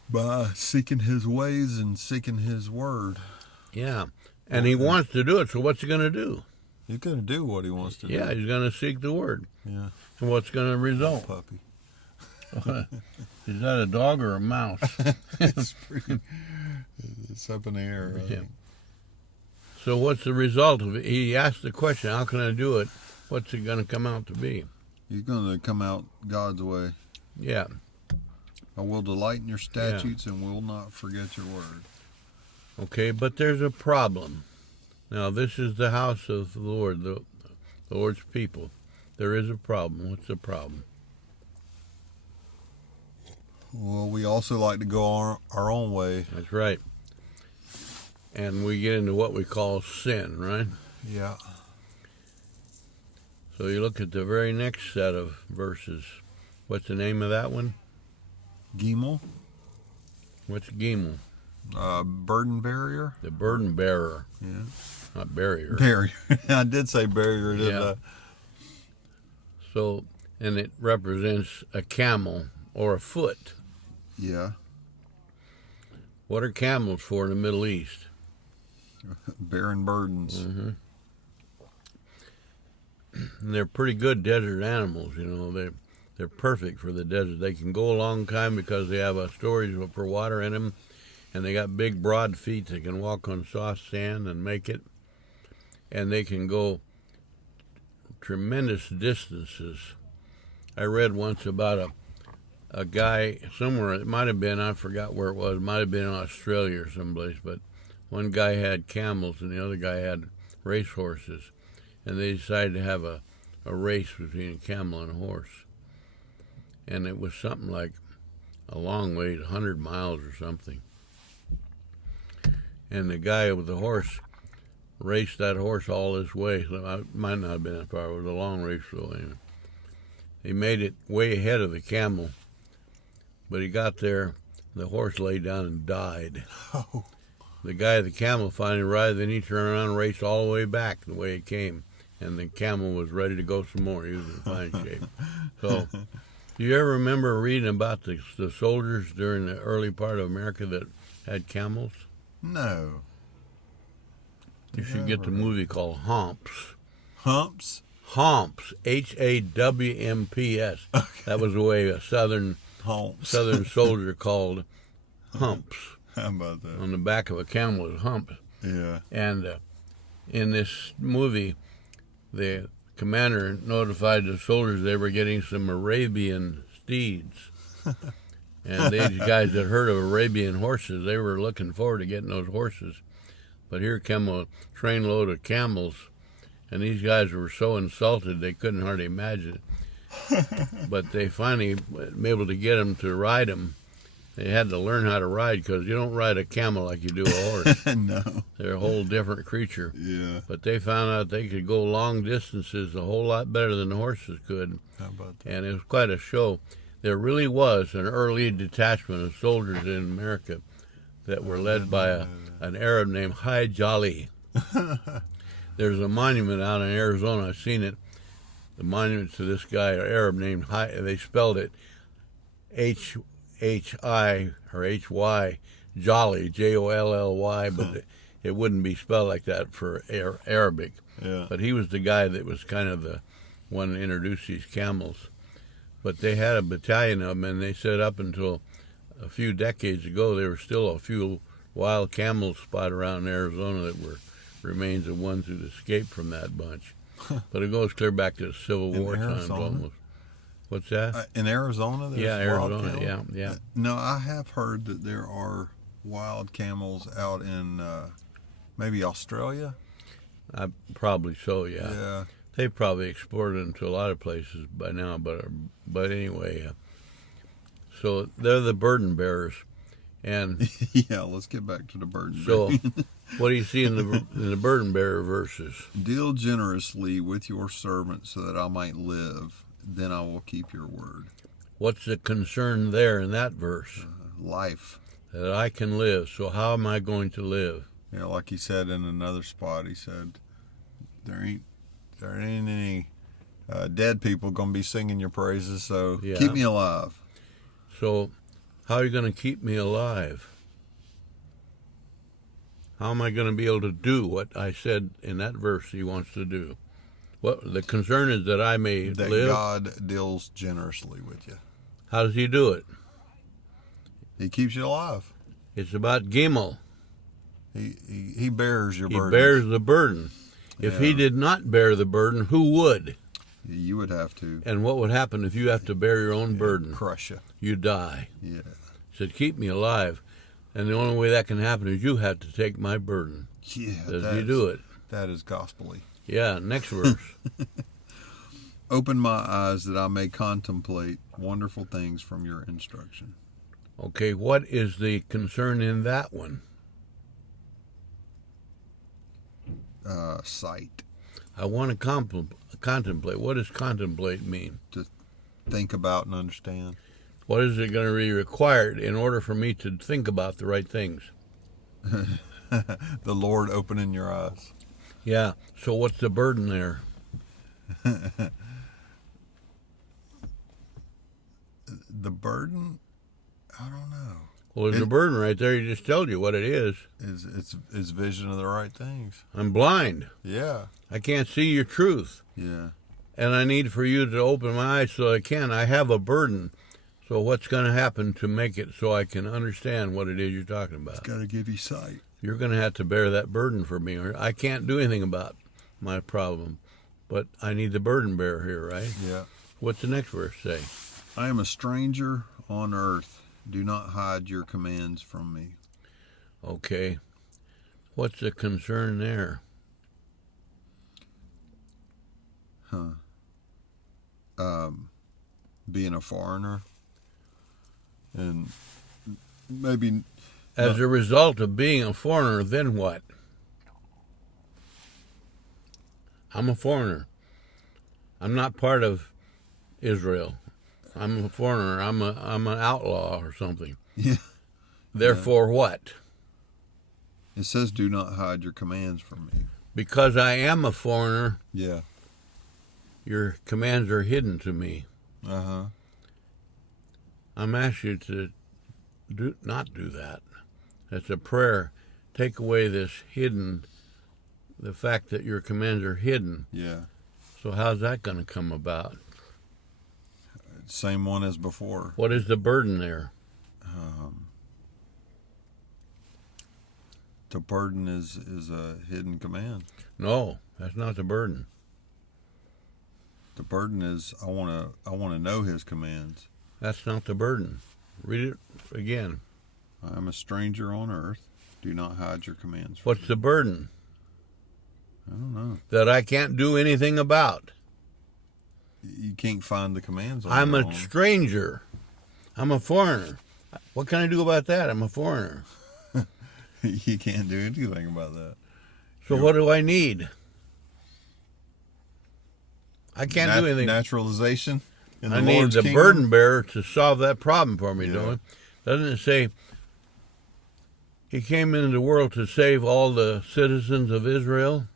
By seeking his ways and seeking his word. Yeah. And he wants to do it, so what's he going to do? He's going to do what he wants to do. Yeah, he's going to seek the word. Yeah. And what's going to result? Puppy. Is that a dog or a mouse? It's up in the air. Yeah. So what's the result of it? He asked the question, how can I do it? What's it going to come out to be? He's going to come out God's way. Yeah. I will delight in your statutes and will not forget your word. Okay, but there's a problem. Now, this is the house of the Lord, the Lord's people. There is a problem. What's the problem? Well, we also like to go our own way. That's right. And we get into what we call sin, right? Yeah. So you look at the very next set of verses. What's the name of that one? Gimel. What's Gimel? Burden barrier. The burden bearer. Yeah. Not barrier. Barrier. I did say barrier, didn't I? So, and it represents a camel or a foot. Yeah. What are camels for in the Middle East? Bearing burdens. Mm-hmm. And they're pretty good desert animals, you know. They're perfect for the desert. They can go a long time because they have a storage for water in them, and they got big, broad feet. They can walk on soft sand and make it, and they can go tremendous distances. I read once about a guy somewhere, it might have been, I forgot where it was, it might have been in Australia or someplace, but one guy had camels and the other guy had race horses, and they decided to have a race between a camel and a horse. And it was something like a long way, 100 miles or something. And the guy with the horse raced that horse all this way. So it might not have been that far. It was a long race. So anyway, he made it way ahead of the camel. But he got there, the horse lay down and died. Oh. The guy, the camel, finally arrived, then he turned around and raced all the way back the way it came. and the camel was ready to go some more. He was in fine shape. So, do you ever remember reading about the soldiers during the early part of America that had camels? No. You should get the movie called Humps. Humps? Humps, Hawmps. Okay. That was the way a southern soldier called humps. How about that? On the back of a camel was humps. Yeah. And in this movie, the commander notified the soldiers they were getting some Arabian steeds. And these guys that heard of Arabian horses, they were looking forward to getting those horses. But here came a trainload of camels, and these guys were so insulted they couldn't hardly imagine it. But they finally were able to get them to ride them. They had to learn how to ride because you don't ride a camel like you do a horse. No. They're a whole different creature. Yeah. But they found out they could go long distances a whole lot better than the horses could. How about that? And it was quite a show. There really was an early detachment of soldiers in America that were led by an Arab named Hai Jali. There's a monument out in Arizona. I've seen it. The monument to this guy, an Arab named Hai. They spelled it H-I or H-Y, Jolly, J-O-L-L-Y, but it wouldn't be spelled like that for Arabic. Yeah. But he was the guy that was kind of the one to introduce these camels. But they had a battalion of them, and they said up until a few decades ago, there were still a few wild camels spotted around Arizona that were remains of ones who'd escaped from that bunch. But it goes clear back to the Civil War times almost. What's that? In Arizona? There's Arizona, yeah. No, I have heard that there are wild camels out in maybe Australia. Probably so, yeah. Yeah. They probably exported them to a lot of places by now, but anyway. So they're the burden bearers, and yeah. Let's get back to the burden. So, what do you see in the burden bearer verses? Deal generously with your servant, so that I might live. Then I will keep your word. What's the concern there in that verse? Life. That I can live. So how am I going to live? Yeah, like he said in another spot, he said, there ain't any dead people going to be singing your praises, so keep me alive. So how are you going to keep me alive? How am I going to be able to do what I said in that verse he wants to do? Well, the concern is that I may live. That God deals generously with you. How does he do it? He keeps you alive. It's about Gimel. He bears your burden. He bears the burden. If he did not bear the burden, who would? You would have to. And what would happen if you have to bear your own burden? Crush you. You die. Yeah. He said, keep me alive. And the only way that can happen is you have to take my burden. Yeah. Does he do it? That is gospel-y. Yeah, next verse. Open my eyes that I may contemplate wonderful things from your instruction. Okay, what is the concern in that one? Sight. I want to contemplate. What does contemplate mean? To think about and understand. What is it going to be required in order for me to think about the right things? The Lord opening your eyes. Yeah, so what's the burden there? The burden? I don't know. Well, there's a burden right there. He just told you what it is. It's vision of the right things. I'm blind. Yeah. I can't see your truth. Yeah. And I need for you to open my eyes so I can. I have a burden. So what's going to happen to make it so I can understand what it is you're talking about? It's got to give you sight. You're going to have to bear that burden for me. I can't do anything about my problem, but I need the burden bearer here, right? Yeah. What's the next verse say? I am a stranger on earth. Do not hide your commands from me. Okay. What's the concern there? Being a foreigner. And maybe... As a result of being a foreigner, then what? I'm a foreigner. I'm not part of Israel. I'm a foreigner. I'm an outlaw or something. Yeah. Therefore, what? It says, "Do not hide your commands from me." Because I am a foreigner, Yeah. your commands are hidden to me. Uh-huh. I'm asking you to not do that. That's a prayer. Take away this hidden, the fact that your commands are hidden. Yeah. So how's that going to come about? Same one as before. What is the burden there? The burden is a hidden command. No, that's not the burden. The burden is I want to know his commands. That's not the burden. Read it again. I am a stranger on earth. Do not hide your commands from What's me. the burden? I don't know. That I can't do anything about. You can't find the commands on I'm your a own. stranger. I'm a foreigner. What can I do about that? I'm a foreigner. You can't do anything about that. So what do I need? I can't do anything. Naturalization in the I need Lord's the kingdom? burden bearer to solve that problem for me, Yeah. don't it? Doesn't it say he came into the world to save all the citizens of Israel?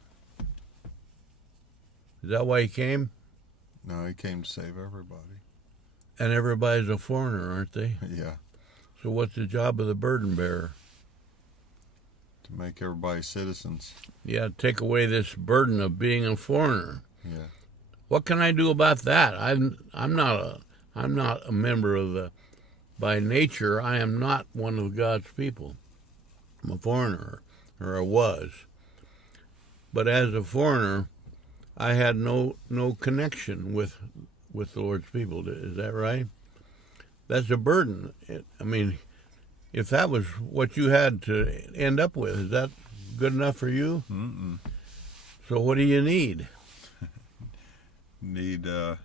Is that why he came? No, he came to save everybody. And everybody's a foreigner, aren't they? Yeah, So what's the job of the burden bearer? to make everybody citizens. Yeah, take away this burden of being a foreigner. Yeah, What can I do about that? I'm not a member of the. By nature, I am not one of God's people. I'm a foreigner, or I was. But as a foreigner, I had no connection with the Lord's people. Is that right? That's a burden. I mean, if that was what you had to end up with, is that good enough for you? Mm-mm. So what do you need? Need the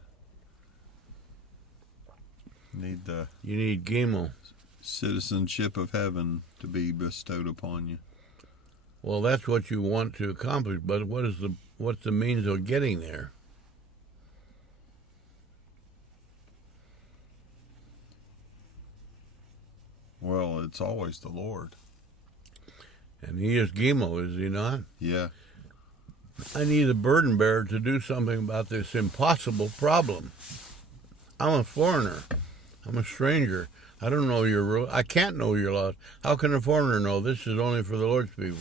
You need Gimel. citizenship of heaven to be bestowed upon you. Well, that's what you want to accomplish, but what's the means of getting there? Well, it's always the Lord. And he is Gimel, is he not? Yeah, I need a burden bearer to do something about this impossible problem. I'm a foreigner. I'm a stranger. I don't know your rule. I can't know your laws. How can a foreigner know? This is only for the Lord's people.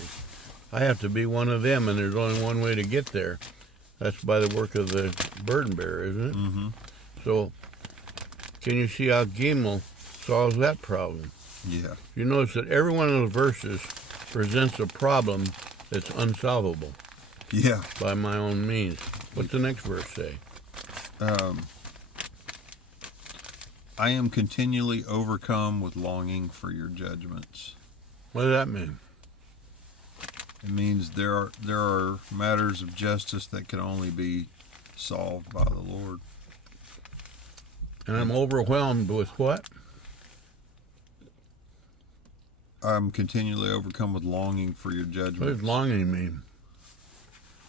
I have to be one of them, and there's only one way to get there. That's by the work of the burden bearer, isn't it? Mm-hmm. So, can you see how Gimel solves that problem? Yeah. You notice that every one of those verses presents a problem that's unsolvable Yeah. by my own means. What's the next verse say? I am continually overcome with longing for your judgments. What does that mean? It means there are matters of justice that can only be solved by the Lord. And I'm overwhelmed with what? I'm continually overcome with longing for your What judgments. does longing mean?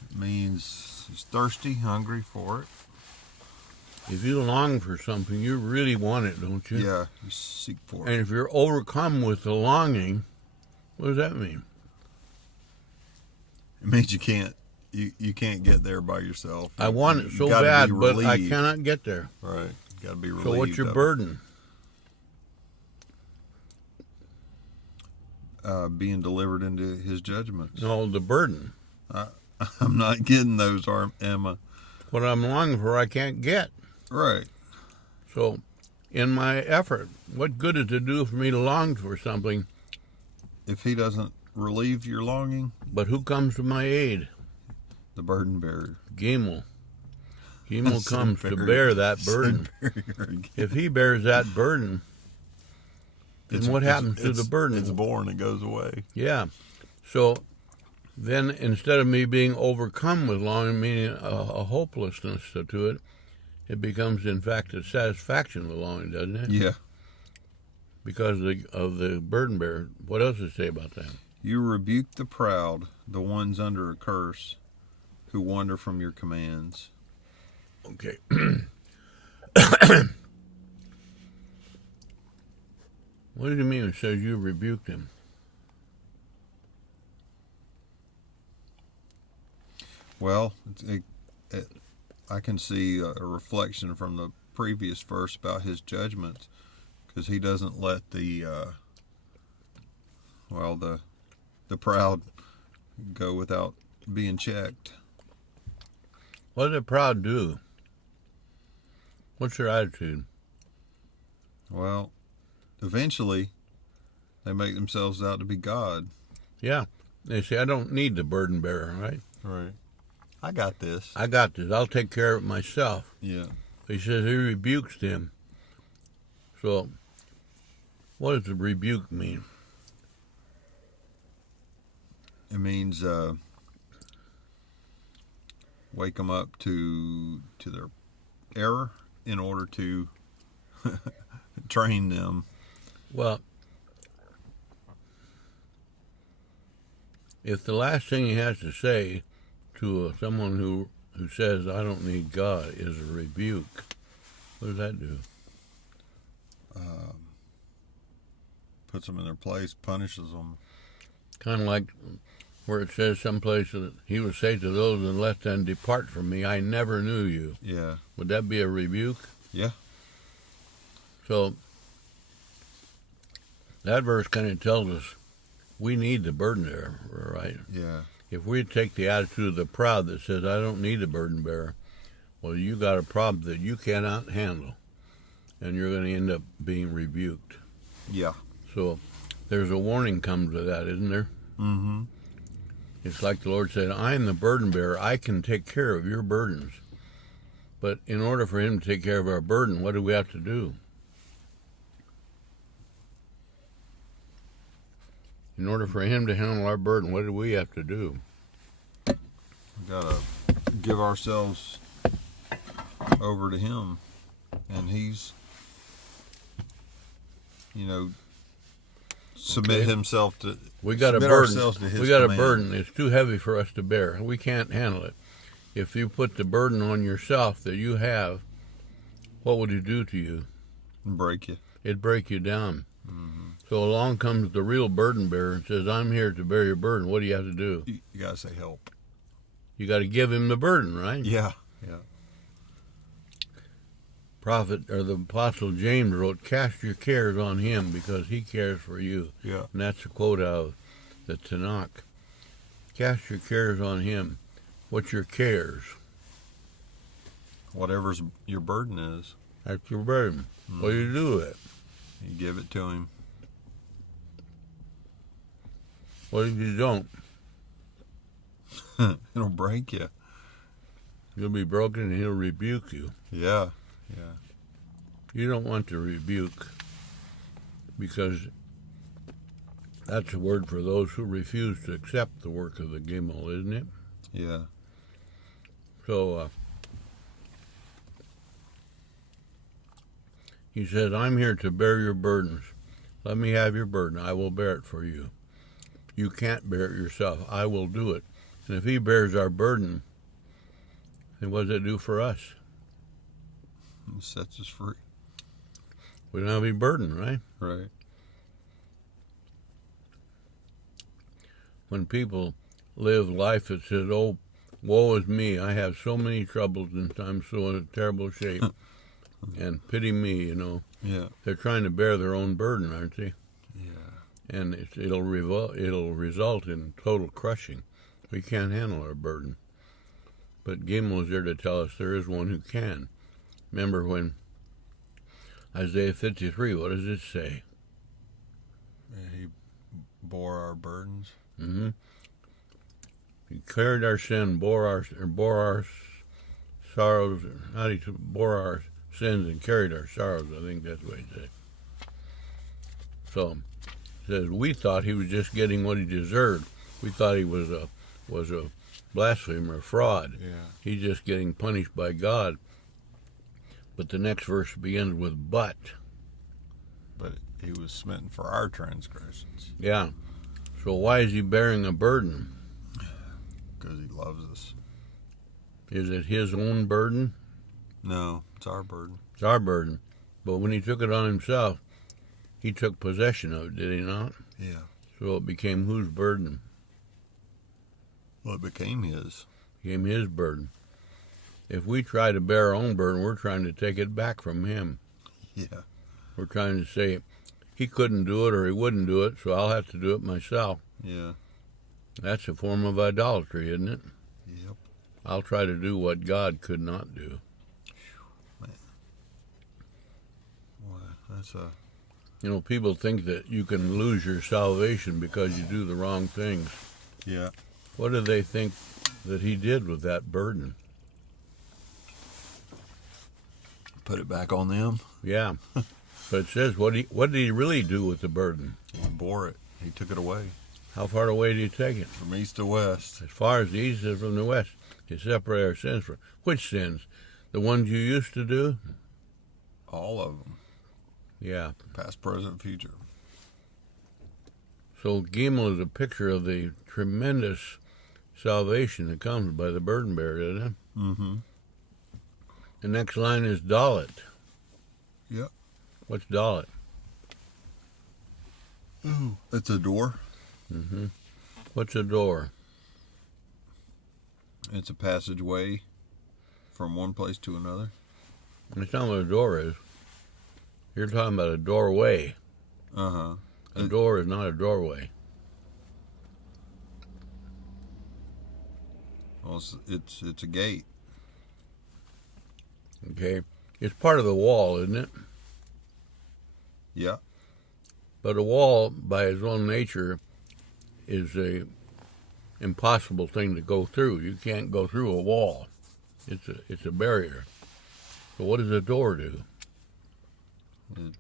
It means he's thirsty, hungry for it. If you long for something, you really want it, don't you? Yeah, you seek for And it. if you're overcome with the longing, what does that mean? It means you can't get there by yourself. I want it You so gotta bad, be but I relieved. cannot get there. Right. Got to be relieved. So what's your of it. burden? Being delivered into his judgments. No, the burden. I'm not getting those, Emma. What I'm longing for, I can't get. Right. So, in my effort, what good is it do for me to long for something? If he doesn't relieve your longing, But who comes to my aid? the burden bearer. Gimel. Gimel Sin comes to barrier. bear that Sin burden. barrier. If he bears that burden, then what happens to the burden? It's born. It goes away. Yeah. So then instead of me being overcome with longing, meaning a hopelessness to it, it becomes, in fact, a satisfaction with longing, doesn't it? Yeah. Because of the burden bearer. What else does it say about that? You rebuke the proud, the ones under a curse, who wander from your commands. Okay. What do you mean it says you rebuked him? Well, I can see a reflection from the previous verse about his judgments, because he doesn't let the proud go without being checked. What do the proud do? What's their attitude? Well, eventually, they make themselves out to be God. Yeah. They say, I don't need the burden bearer, right? Right. I got this. I got this. I'll take care of it myself. Yeah. He says he rebukes them. So, what does the rebuke mean? It means wake them up to their error in order to train them. Well, if the last thing he has to say to someone who says, I don't need God, is a rebuke, what does that do? Puts them in their place, punishes them. Kind of like where it says someplace that he would say to those in the left hand, depart from me, I never knew you. Yeah. Would that be a rebuke? Yeah. So that verse kind of tells us we need the burden bearer, right? Yeah. If we take the attitude of the proud that says, I don't need a burden bearer, well, you got a problem that you cannot handle, and you're going to end up being rebuked. Yeah. So there's a warning comes with that, isn't there? Mm-hmm. It's like the Lord said, I am the burden bearer. I can take care of your burdens. But in order for him to take care of our burden, what do we have to do? In order for him to handle our burden, what do we have to do? We gotta give ourselves over to him, and he's, submit himself to. We got a submit burden. ourselves to his We got command. a burden. It's too heavy for us to bear. We can't handle it. If you put the burden on yourself that you have, what would it do to you? Break you. It'd break you down. Mm-hmm. So along comes the real burden bearer and says, I'm here to bear your burden. What do you have to do? You gotta say help. You got to give him the burden, right? Yeah. Yeah. Prophet or the Apostle James wrote, cast your cares on him because he cares for you. Yeah. And that's a quote out of the Tanakh. Cast your cares on him. What's your cares? Whatever's your burden is, That's your burden. What do you do with it? you give it to him. What if you don't? It'll break you. You'll be broken and he'll rebuke you. Yeah. Yeah. You don't want to rebuke because that's a word for those who refuse to accept the work of the Gimel, isn't it? Yeah. So he says, I'm here to bear your burdens. Let me have your burden. I will bear it for you. You can't bear it yourself. I will do it. And if he bears our burden, then what does it do for us? It sets us free. We don't have any burden, right? Right. When people live life that says, oh, woe is me, I have so many troubles and I'm so in a terrible shape, and pity me, Yeah. They're trying to bear their own burden, aren't they? Yeah. And it'll result in total crushing. We can't handle our burden. But Gimel is there to tell us there is one who can. Remember when Isaiah 53, what does it say? He bore our burdens. Mm-hmm. He carried our sin, bore our sorrows. How do you bore our sins and carried our sorrows? I think that's what he said. So it says we thought he was just getting what he deserved. We thought he was a blasphemer, fraud. Yeah. He's just getting punished by God. But the next verse begins with but. But he was smitten for our transgressions. Yeah. So why is he bearing a burden? Because he loves us. Is it his own burden? No, it's our burden. It's our burden. But when he took it on himself, he took possession of it, did he not? Yeah. So it became whose burden? Well, it became his. Gave him his burden. If we try to bear our own burden, we're trying to take it back from him. Yeah. We're trying to say he couldn't do it or he wouldn't do it, so I'll have to do it myself. Yeah. That's a form of idolatry, isn't it? Yep. I'll try to do what God could not do. Man. Boy, that's a... You know, people think that you can lose your salvation because you do the wrong things. Yeah. What do they think that he did with that burden? Put it back on them? Yeah. But it says, what did he really do with the burden? He bore it. He took it away. How far away did he take it? From east to west. As far as the east is from the west. He separated our sins from. Which sins? The ones you used to do? All of them. Yeah. Past, present, future. So Gimel is a picture of the tremendous salvation that comes by the burden bearer, isn't it? Mm-hmm. The next line is Dalet. Yep. What's Dalet? Ooh. It's a door. Mm-hmm. What's a door? It's a passageway from one place to another. That's not what a door is. You're talking about a doorway. Uh-huh. A door is not a doorway. Well, it's a gate. Okay? It's part of the wall, isn't it? Yeah. But a wall, by its own nature, is a impossible thing to go through. You can't go through a wall. It's a barrier. So what does a door do? It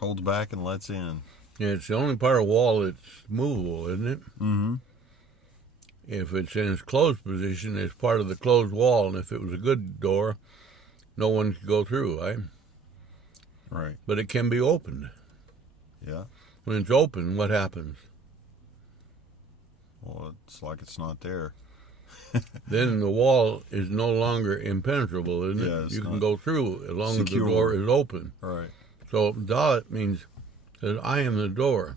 holds back and lets in. Yeah, it's the only part of a wall that's movable, isn't it? Mm-hmm. If it's in its closed position, it's part of the closed wall, and if it was a good door, no one could go through, right? Right. But it can be opened. Yeah. When it's open, what happens? Well, it's like it's not there. Then the wall is no longer impenetrable, isn't it? Yeah, it's you can not go through as long secure. as the door is open. Right. So Dalet means that I am the door.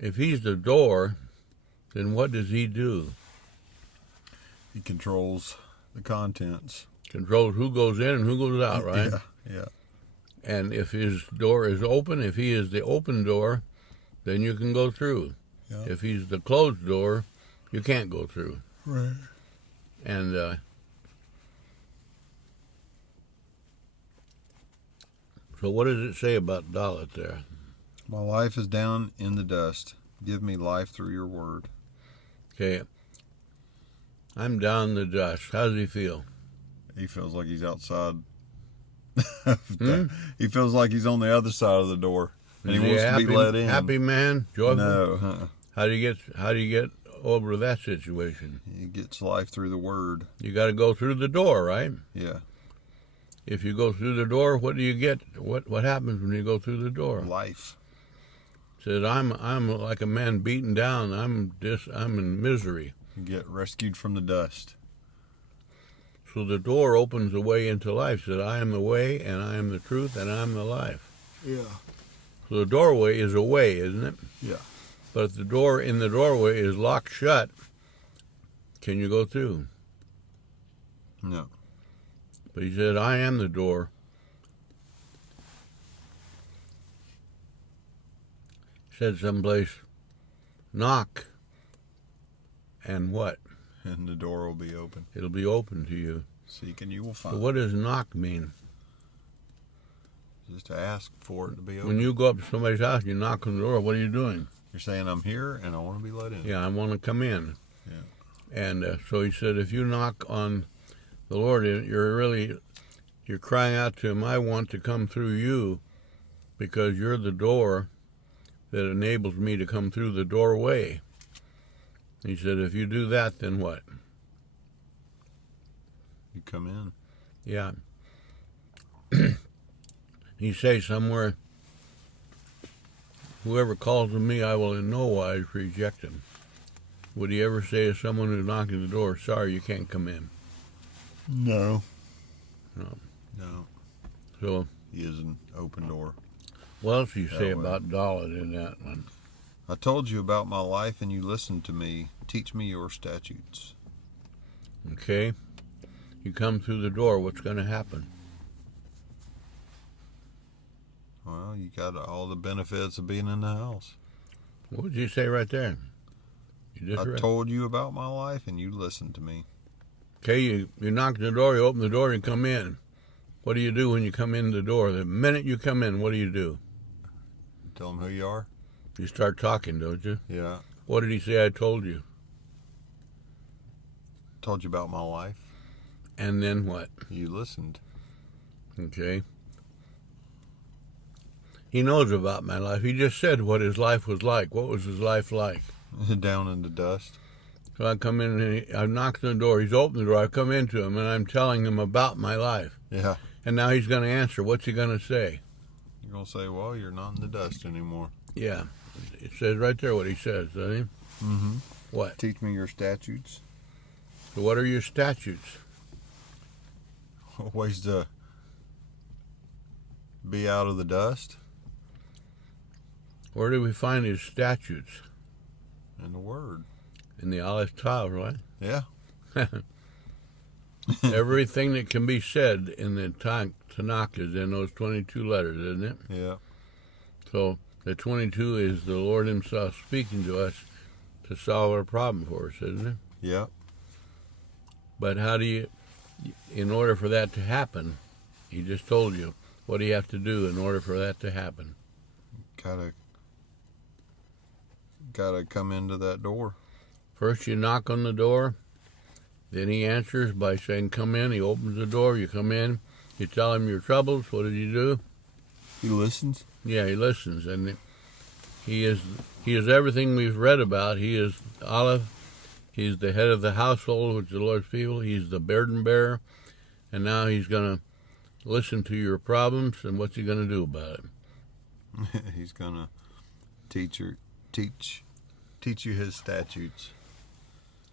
If he's the door, then what does he do? He controls the contents. Controls who goes in and who goes out, right? Yeah. Yeah. And if his door is open, if he is the open door, then you can go through. Yeah. If he's the closed door, you can't go through. Right. And so what does it say about Dalet there? My life is down in the dust. Give me life through your word. Okay. I'm down in the dust. How does he feel? He feels like he's outside. He feels like he's on the other side of the door, and he wants to be let in. Happy man, joyful. No, How do you get over that situation? he gets life through the word. You got to go through the door, right? Yeah, If you go through the door, what do you get? What happens when you go through the door? life. Said I'm like a man beaten down. I'm in misery. You get rescued from the dust. So the door opens the way into life. Said I am the way, and I am the truth, and I am the life. Yeah, So the doorway is a way, isn't it? yeah. But if the door in the doorway is locked shut, can you go through? No. But he said, I am the door. He said someplace, knock, and what? And the door will be open. It'll be open to you. Seek and you will find. So what does knock mean? Just to ask for it to be open. When you go up to somebody's house, you knock on the door, what are you doing? You're saying, I'm here and I want to be let in. Yeah, I want to come in. Yeah. And so he said, if you knock on the Lord, you're crying out to him, I want to come through you because you're the door that enables me to come through the doorway. He said, if you do that, then what? You come in. Yeah. He says somewhere, whoever calls on me, I will in no wise reject him. Would he ever say to someone who's knocking the door, sorry, you can't come in? No. No. No. So, He is an open door. what else do you say That way. about Dalet in that one? I told you about my life and you listened to me. Teach me your statutes. Okay. You come through the door, what's going to happen? Well, you got all the benefits of being in the house. What did you say right there? I told you about my life and you listened to me. Okay, you knock on the door, you open the door, and come in. What do you do when you come in the door? The minute you come in, what do you do? Tell them who you are. You start talking, don't you? Yeah. What did he say I told you? Told you about my life. And then what? You listened. Okay. He knows about my life. He just said what his life was like. What was his life like? Down in the dust. So I come in and I've knocked on the door. He's opened the door. I come into him and I'm telling him about my life. Yeah. And now he's going to answer. What's he going to say? You're going to say, well, you're not in the dust anymore. Yeah. It says right there what he says, doesn't he? Mm-hmm. What? Teach me your statutes. So what are your statutes? Ways to be out of the dust. Where do we find his statutes? In the Word. In the Aleph Is, right? Yeah. Everything that can be said in the Tanakh is in those 22 letters, isn't it? Yeah. So the 22 is the Lord himself speaking to us to solve our problem for us, isn't it? Yeah. But how do you, in order for that to happen, he just told you, what do you have to do in order for that to happen? Gotta come into that door. First you knock on the door, then he answers by saying, come in. He opens the door, you come in, you tell him your troubles. What did you do? He listens? Yeah, he listens, and he is everything we've read about. He is Aleph. He's the head of the household, which is the Lord's people. He's the burden bearer, and now he's going to listen to your problems, and what's he going to do about it? He's going to teach you his statutes.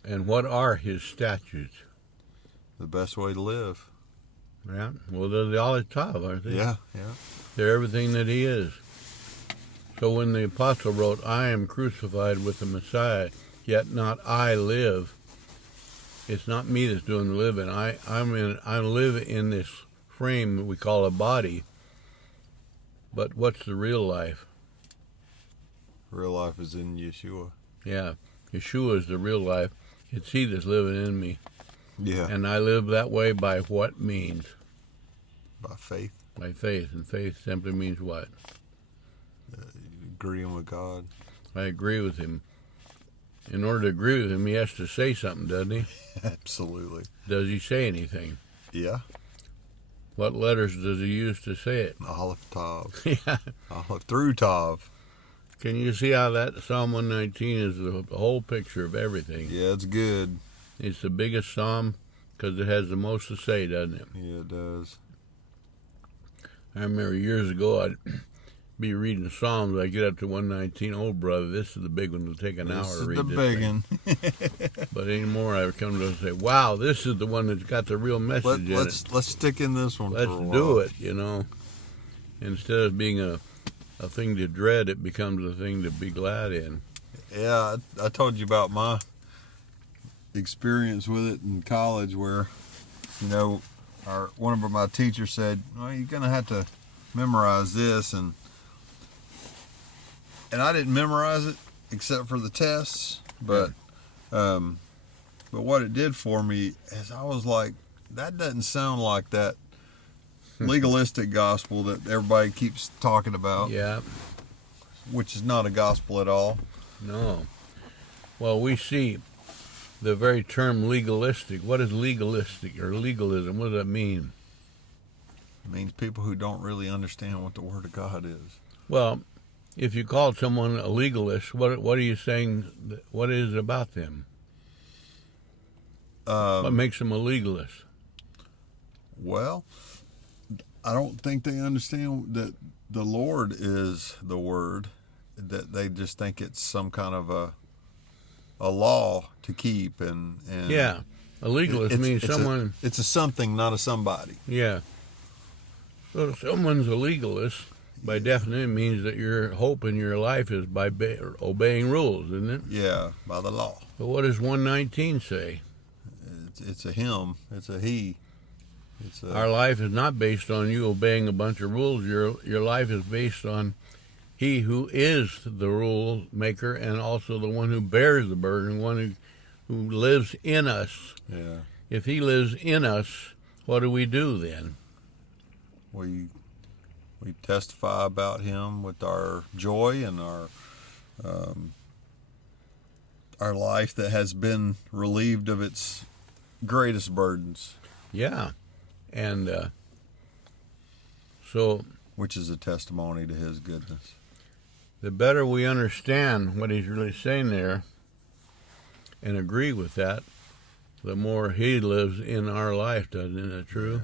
And what are his statutes? The best way to live. Yeah, well, they're the Aleph Is, aren't they? Yeah. They're everything that he is. So when the apostle wrote, I am crucified with the Messiah, yet not I live, it's not me that's doing the living. I live in this frame that we call a body, but what's the real life? Real life is in Yeshua. Yeah, Yeshua is the real life. It's he that's living in me. Yeah. And I live that way by what means? By faith. By faith. And faith simply means what? Agreeing with God. I agree with him. In order to agree with him, he has to say something, doesn't he? Absolutely. Does he say anything? Yeah. What letters does he use to say it? Aleph Tav. Yeah. Aleph through Tav. Can you see how that Psalm 119 is the whole picture of everything? Yeah, it's good. It's the biggest psalm because it has the most to say, doesn't it? Yeah, it does. I remember years ago I'd be reading Psalms. I get up to 119. Oh, brother, this is the big one. It'll take an hour to read this. This is the big one. But anymore, I come to say, wow, this is the one that's got the real message in it. Let's stick in this one Let's for a while. do it, you know. Instead of being a thing to dread, it becomes a thing to be glad in. Yeah, I told you about my experience with it in college where, you know, one of my teachers said, well, you're going to have to memorize this. And I didn't memorize it except for the tests. But what it did for me is I was like, that doesn't sound like that legalistic gospel that everybody keeps talking about. Yeah. Which is not a gospel at all. No. Well, we see the very term legalistic. What is legalistic or legalism? What does that mean? It means people who don't really understand what the Word of God is. Well, if you called someone a legalist, what are you saying? What is it about them? What makes them a legalist? Well, I don't think they understand that the Lord is the Word. That they just think it's some kind of a law to keep and yeah, a legalist means someone. It's a something, not a somebody. Yeah. So if someone's a legalist, by definition means that your hope in your life is by obeying rules, isn't it? Yeah, by the law. But what does 119 say? It's a him. It's a he. Our life is not based on you obeying a bunch of rules. Your life is based on He who is the rule maker and also the one who bears the burden, one who lives in us. Yeah. If He lives in us, what do we do then? We testify about Him with our joy and our life that has been relieved of its greatest burdens. Yeah. And so... which is a testimony to His goodness. The better we understand what He's really saying there and agree with that, the more He lives in our life, isn't it true?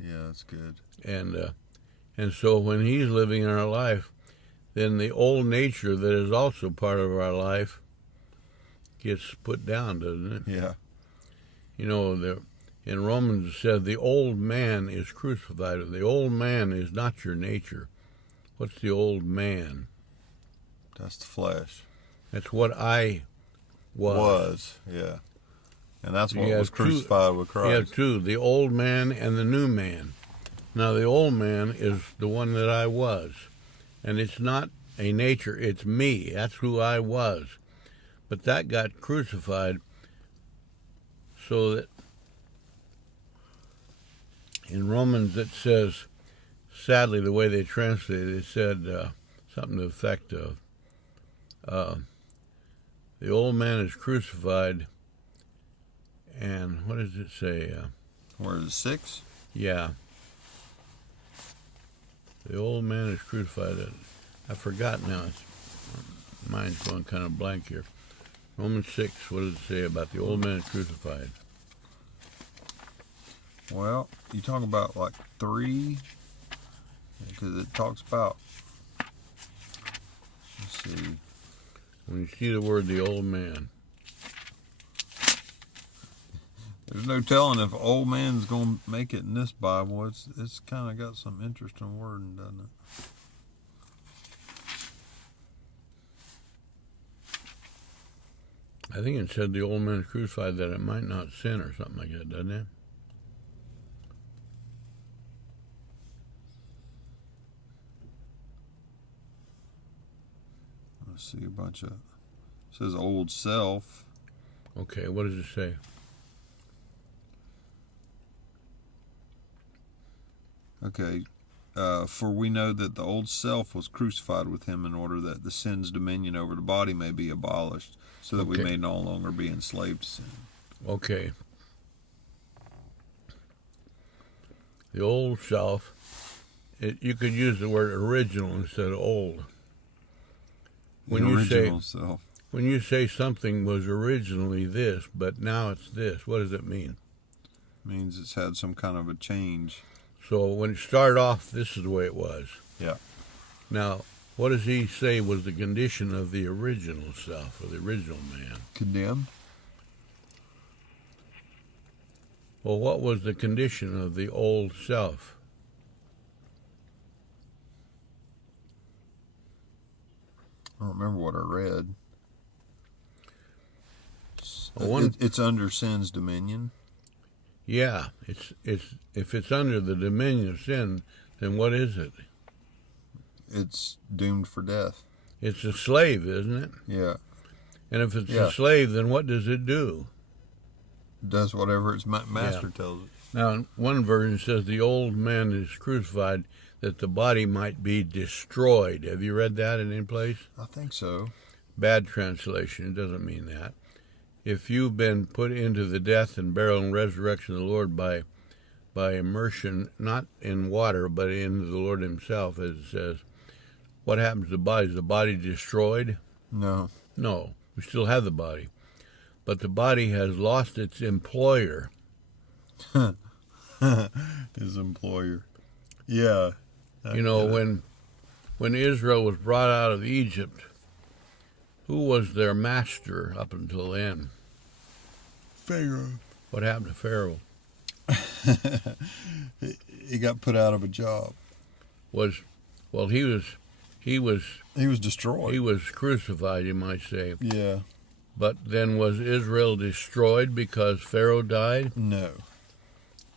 Yeah, that's good. And so when He's living in our life, then the old nature that is also part of our life gets put down, doesn't it? Yeah. You know, in Romans it says the old man is crucified. The old man is not your nature. What's the old man? That's the flesh. That's what I was. Yeah. And that's what was crucified with Christ. You have two, the old man and the new man. Now, the old man is the one that I was. And it's not a nature, it's me. That's who I was. But that got crucified so that in Romans it says, sadly, the way they translated it, said something to the effect of, the old man is crucified, and what does it say? Where is it, 6? Yeah. The old man is crucified. I forgot now. Mine's going kind of blank here. Romans 6, what does it say about the old man is crucified? Well, you talk about like 3, because it talks about, let's see. When you see the word the old man. There's no telling if old man's going to make it in this Bible. It's kind of got some interesting wording, doesn't it? I think it said the old man is crucified that it might not sin or something like that, doesn't it? Let's see, it says old self. Okay, what does it say? Okay, for we know that the old self was crucified with Him in order that the sin's dominion over the body may be abolished, so that we may no longer be enslaved to sin. Okay. The old self, you could use the word original instead of old. When you say something was originally this, but now it's this, what does it mean? It means it's had some kind of a change. So when it started off, this is the way it was. Yeah. Now, what does he say was the condition of the original self, or the original man? Condemned. Well, what was the condition of the old self? I don't remember what I read. It's under sin's dominion. Yeah, it's if it's under the dominion of sin, then what is it? It's doomed for death. It's a slave, isn't it? Yeah. And if it's a slave, then what does it do? It does whatever its master tells it. Now, one version says the old man is crucified that the body might be destroyed. Have you read that in any place? I think so. Bad translation. It doesn't mean that. If you've been put into the death and burial and resurrection of the Lord by immersion, not in water, but in the Lord Himself, as it says, what happens to the body? Is the body destroyed? No. No. We still have the body. But the body has lost its employer. His employer. Yeah. You know, when Israel was brought out of Egypt, who was their master up until then? Pharaoh. What happened to Pharaoh? He got put out of a job. Was Well, he was destroyed. He was crucified, you might say. Yeah. But then was Israel destroyed because Pharaoh died? No.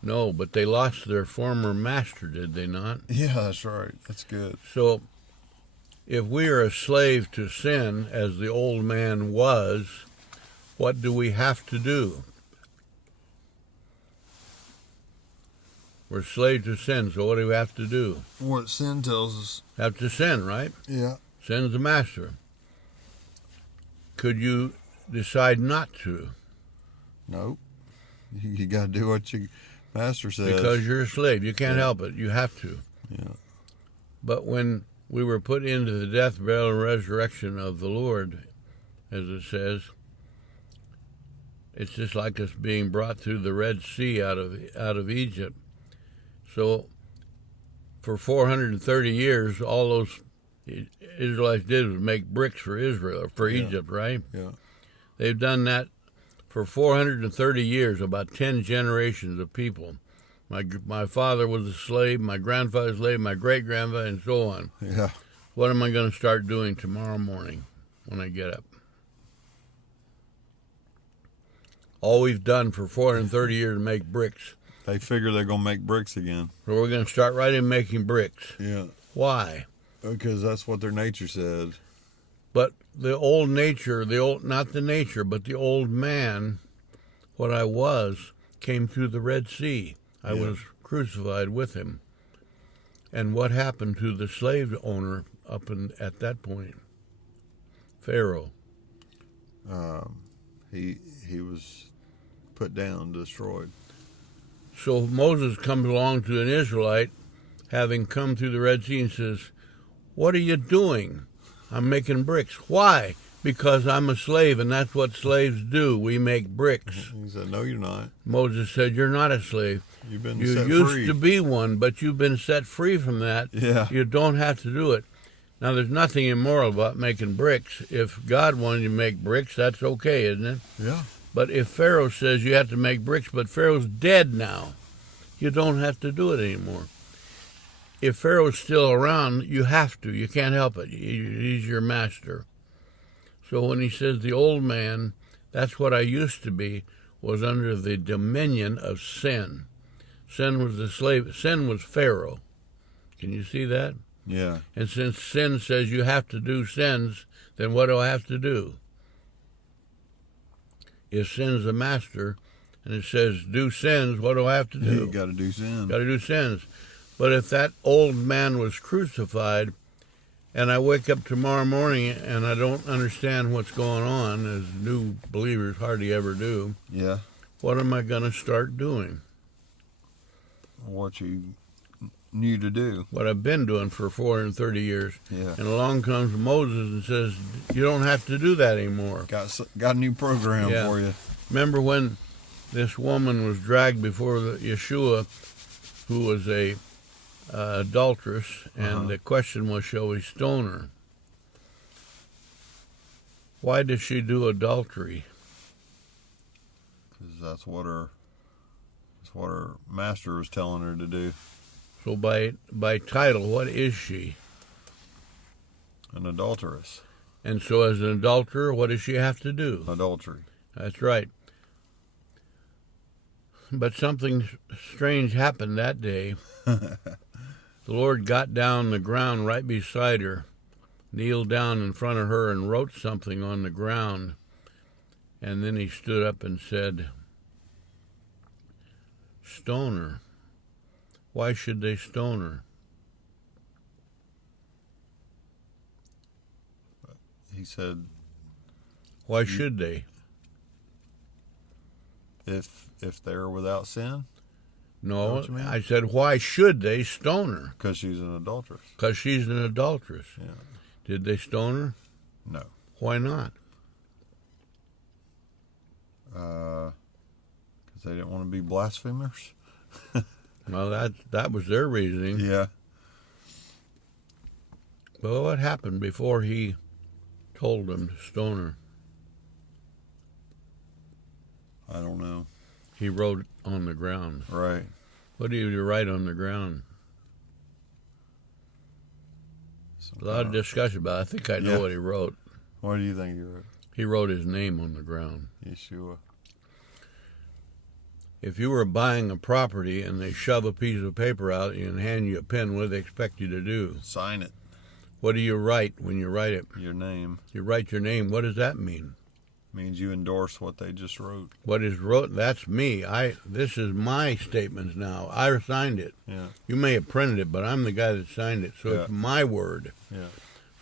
No, but they lost their former master, did they not? Yeah, that's right. That's good. So, if we are a slave to sin, as the old man was, what do we have to do? We're slaves to sin, so what do we have to do? What sin tells us. Have to sin, right? Yeah. Sin's the master. Could you decide not to? Nope. You got to do what your master says. Because you're a slave. You can't help it. You have to. Yeah. But when we were put into the death, burial, and resurrection of the Lord, as it says, it's just like us being brought through the Red Sea out of Egypt. So for 430 years, all those Israelites did was make bricks for Israel, for Egypt, right? Yeah. They've done that for 430 years, about 10 generations of people. My father was a slave, my grandfather's a slave, my great-grandfather, and so on. Yeah. What am I going to start doing tomorrow morning when I get up? All we've done for 430 years is make bricks. They figure they're going to make bricks again. So we're going to start right in making bricks. Yeah. Why? Because that's what their nature said. But the old nature, not the nature, but the old man, what I was, came through the Red Sea. I was crucified with him. And what happened to the slave owner at that point? Pharaoh. He was put down, destroyed. So Moses comes along to an Israelite, having come through the Red Sea, and says, "What are you doing?" "I'm making bricks." "Why?" "Because I'm a slave, and that's what slaves do. We make bricks." He said, "No, you're not. Moses said, "You're not a slave. You've been You set used free." to be one, but you've been set free from that. Yeah. You don't have to do it. Now, there's nothing immoral about making bricks. If God wanted you to make bricks, that's okay, isn't it? Yeah. But if Pharaoh says you have to make bricks, but Pharaoh's dead now, you don't have to do it anymore. If Pharaoh's still around, you have to. You can't help it. He's your master. So when he says the old man, that's what I used to be, was under the dominion of sin. Sin was the slave. Sin was Pharaoh. Can you see that? Yeah. And since sin says you have to do sins, then what do I have to do? If sin's the master, and it says do sins, what do I have to do? You got to do sin. Got to do sins. But if that old man was crucified, and I wake up tomorrow morning and I don't understand what's going on, as new believers hardly ever do, Yeah. what am I going to start doing? What you knew to do. What I've been doing for 430 years. Yeah. And along comes Moses and says, you don't have to do that anymore. Got a new program for you. Remember when this woman was dragged before Yeshua, who was a adulteress, and the question was, shall we stone her? Why did she do adultery? Because that's what her master was telling her to do. So by title, what is she? An adulteress. And so as an adulterer, what does she have to do? Adultery. That's right. But something strange happened that day. The Lord got down the ground right beside her, kneeled down in front of her and wrote something on the ground. And then he stood up and said, stone her. Why should they stone her? He said, why should they? If they're without sin? No, I said, why should they stone her? Because she's an adulteress. Because she's an adulteress. Yeah. Did they stone her? No. Why not? Because they didn't want to be blasphemers. Well, that was their reasoning. Yeah. Well, what happened before he told them to stone her? I don't know. He wrote on the ground. Right. What do you write on the ground? A lot of discussion about it. I think I know what he wrote. What do you think he wrote? He wrote his name on the ground. Yeshua. If you were buying a property and they shove a piece of paper out and hand you a pen, what do they expect you to do? Sign it. What do you write when you write it? Your name. You write your name. What does that mean? Means you endorse what they just wrote. What is wrote? That's me. This is my statements now. I signed it. Yeah. You may have printed it, but I'm the guy that signed it, so it's my word. Yeah.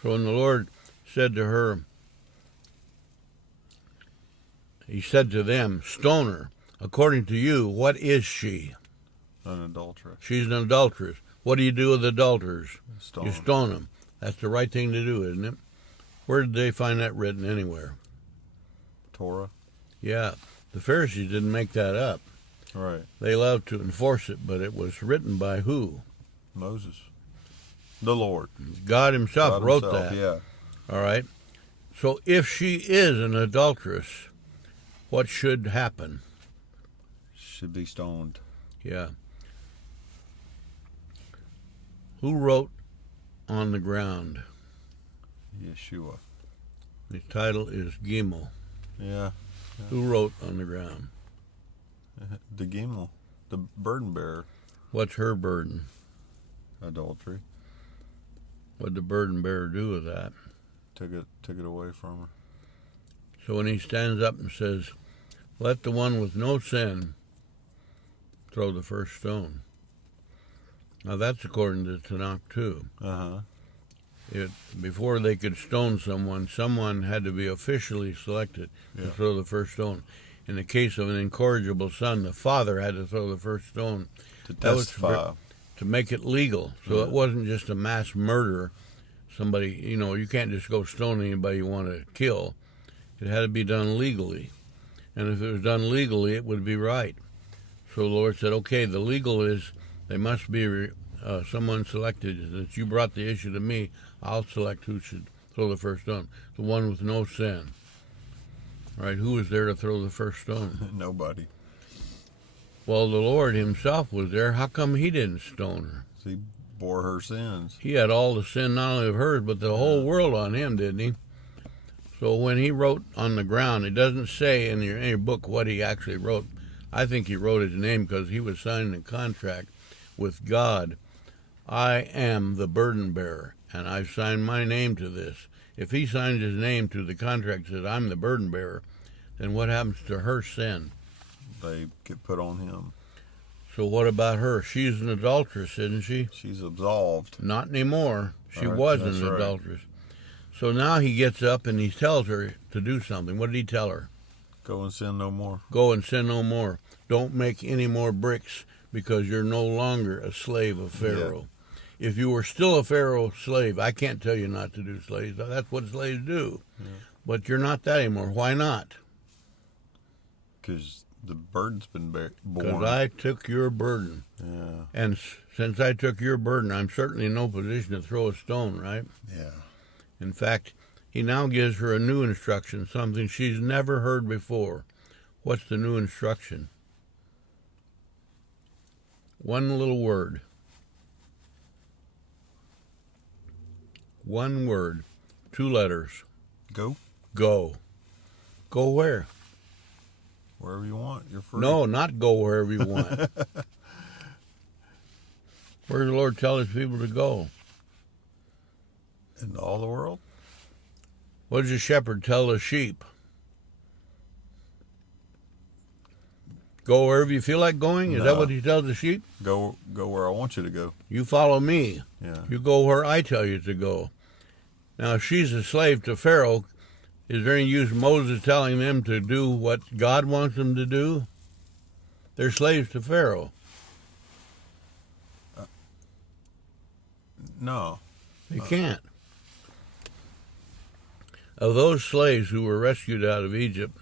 So when the Lord said to her, he said to them, stone her. According to you, what is she? An adulteress. She's an adulteress. What do you do with adulterers? Stone. You stone them. That's the right thing to do, isn't it? Where did they find that written anywhere? Torah. Yeah. The Pharisees didn't make that up. Right. They loved to enforce it, but it was written by who? Moses. The Lord. God himself wrote that. Yeah. All right. So if she is an adulteress, what should happen? Should be stoned. Yeah. Who wrote on the ground? Yeshua. The title is Gimel. Yeah. Who wrote on the ground? The Gimel. The burden bearer. What's her burden? Adultery. What'd the burden bearer do with that? Took it away from her. So when he stands up and says, let the one with no sin throw the first stone. Now that's according to Tanakh too. Before they could stone someone had to be officially selected to throw the first stone. In the case of an incorrigible son, the father had to throw the first stone. To testify. To make it legal. So it wasn't just a mass murder. Somebody, you can't just go stone anybody you want to kill. It had to be done legally. And if it was done legally, it would be right. So the Lord said, okay, the legal is they must be someone selected. That you brought the issue to me, I'll select who should throw the first stone. The one with no sin. All right, who was there to throw the first stone? Nobody. Well, the Lord himself was there. How come he didn't stone her? He bore her sins. He had all the sin, not only of hers, but the whole world on him, didn't he? So when he wrote on the ground, it doesn't say in your book what he actually wrote. I think he wrote his name because he was signing a contract with God. I am the burden bearer, and I've signed my name to this. If he signed his name to the contract that says I'm the burden bearer, then what happens to her sin? They get put on him. So what about her? She's an adulteress, isn't she? She's absolved. Not anymore. She Right, was that's an right. adulteress. So now he gets up and he tells her to do something. What did he tell her? Go and sin no more. Go and sin no more. Don't make any more bricks because you're no longer a slave of Pharaoh. Yeah. If you were still a Pharaoh slave, I can't tell you not to do slaves. That's what slaves do. Yeah. But you're not that anymore. Why not? Because the burden's been borne. Because I took your burden. Yeah. And since I took your burden, I'm certainly in no position to throw a stone, right? Yeah. In fact, he now gives her a new instruction, something she's never heard before. What's the new instruction? One little word. One word. 2 letters. Go? Go. Go where? Wherever you want. You're free. No, not go wherever you want. Where does the Lord tell his people to go? In all the world? What does a shepherd tell the sheep? Go wherever you feel like going? Is that what he tells the sheep? Go where I want you to go. You follow me. Yeah. You go where I tell you to go. Now, if she's a slave to Pharaoh, is there any use Moses telling them to do what God wants them to do? They're slaves to Pharaoh. No. They can't. Of those slaves who were rescued out of Egypt,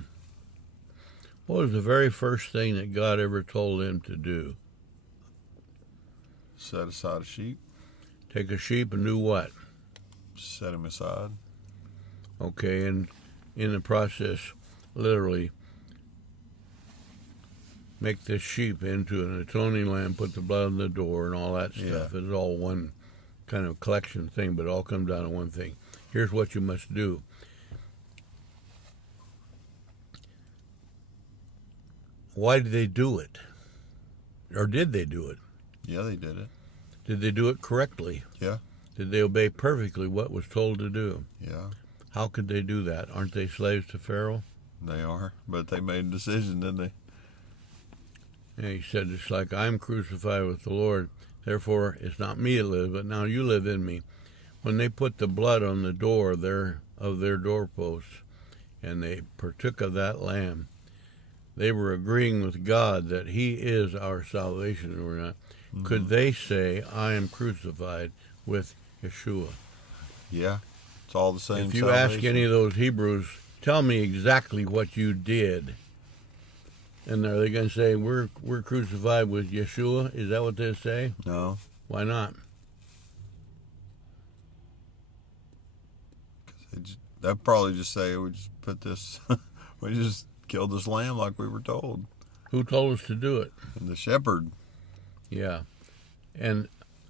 what was the very first thing that God ever told them to do? Set aside a sheep. Take a sheep and do what? Set him aside. Okay, and in the process, literally, make this sheep into an atoning lamb, put the blood on the door and all that stuff. Yeah. It's all one kind of collection thing, but it all comes down to one thing. Here's what you must do. Why did they do it? Or did they do it? Yeah, they did it. Did they do it correctly? Yeah. Did they obey perfectly what was told to do? Yeah. How could they do that? Aren't they slaves to Pharaoh? They are, but they made a decision, didn't they? Yeah, he said, it's like I'm crucified with the Lord. Therefore, it's not me that lives, but now you live in me. When they put the blood on the door of their doorposts, and they partook of that lamb, they were agreeing with God that he is our salvation, and we're not. Mm-hmm. Could they say, I am crucified with Yeshua? Yeah, it's all the same. If you ask any of those Hebrews, tell me exactly what you did, and are they going to say, we're crucified with Yeshua? Is that what they say? No. Why not? They'd probably just say, we just put this, we just killed this lamb like we were told. Who told us to do it? And the shepherd. Yeah. And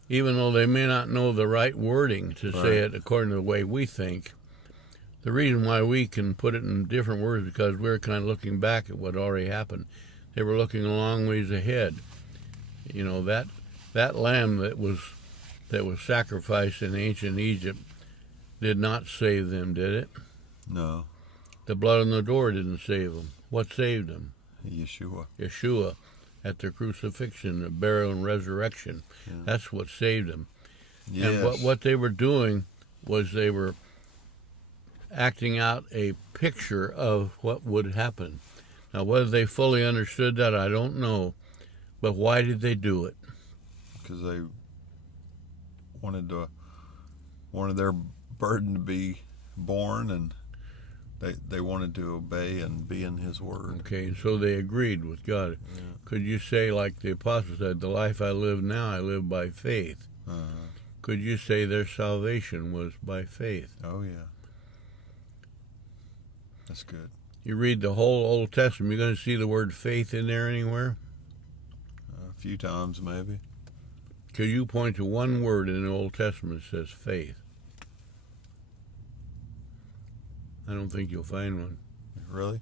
even though they may not know the right wording to say it according to the way we think, the reason why we can put it in different words is because we're kind of looking back at what already happened. They were looking a long ways ahead. You know, that lamb that was sacrificed in ancient Egypt did not save them, did it? No. The blood on the door didn't save them. What saved them? Yeshua at their crucifixion, the burial and resurrection. Yeah. That's what saved them. Yes. And what they were doing was they were acting out a picture of what would happen. Now, whether they fully understood that, I don't know. But why did they do it? Because they wanted their burden to be borne, and they wanted to obey and be in his word. Okay, and so they agreed with God. Yeah. Could you say, like the apostle said, the life I live now, I live by faith? Could you say their salvation was by faith? Oh, yeah. That's good. You read the whole Old Testament, you're going to see the word faith in there anywhere? A few times, maybe. Could you point to one word in the Old Testament that says faith? I don't think you'll find one. Really?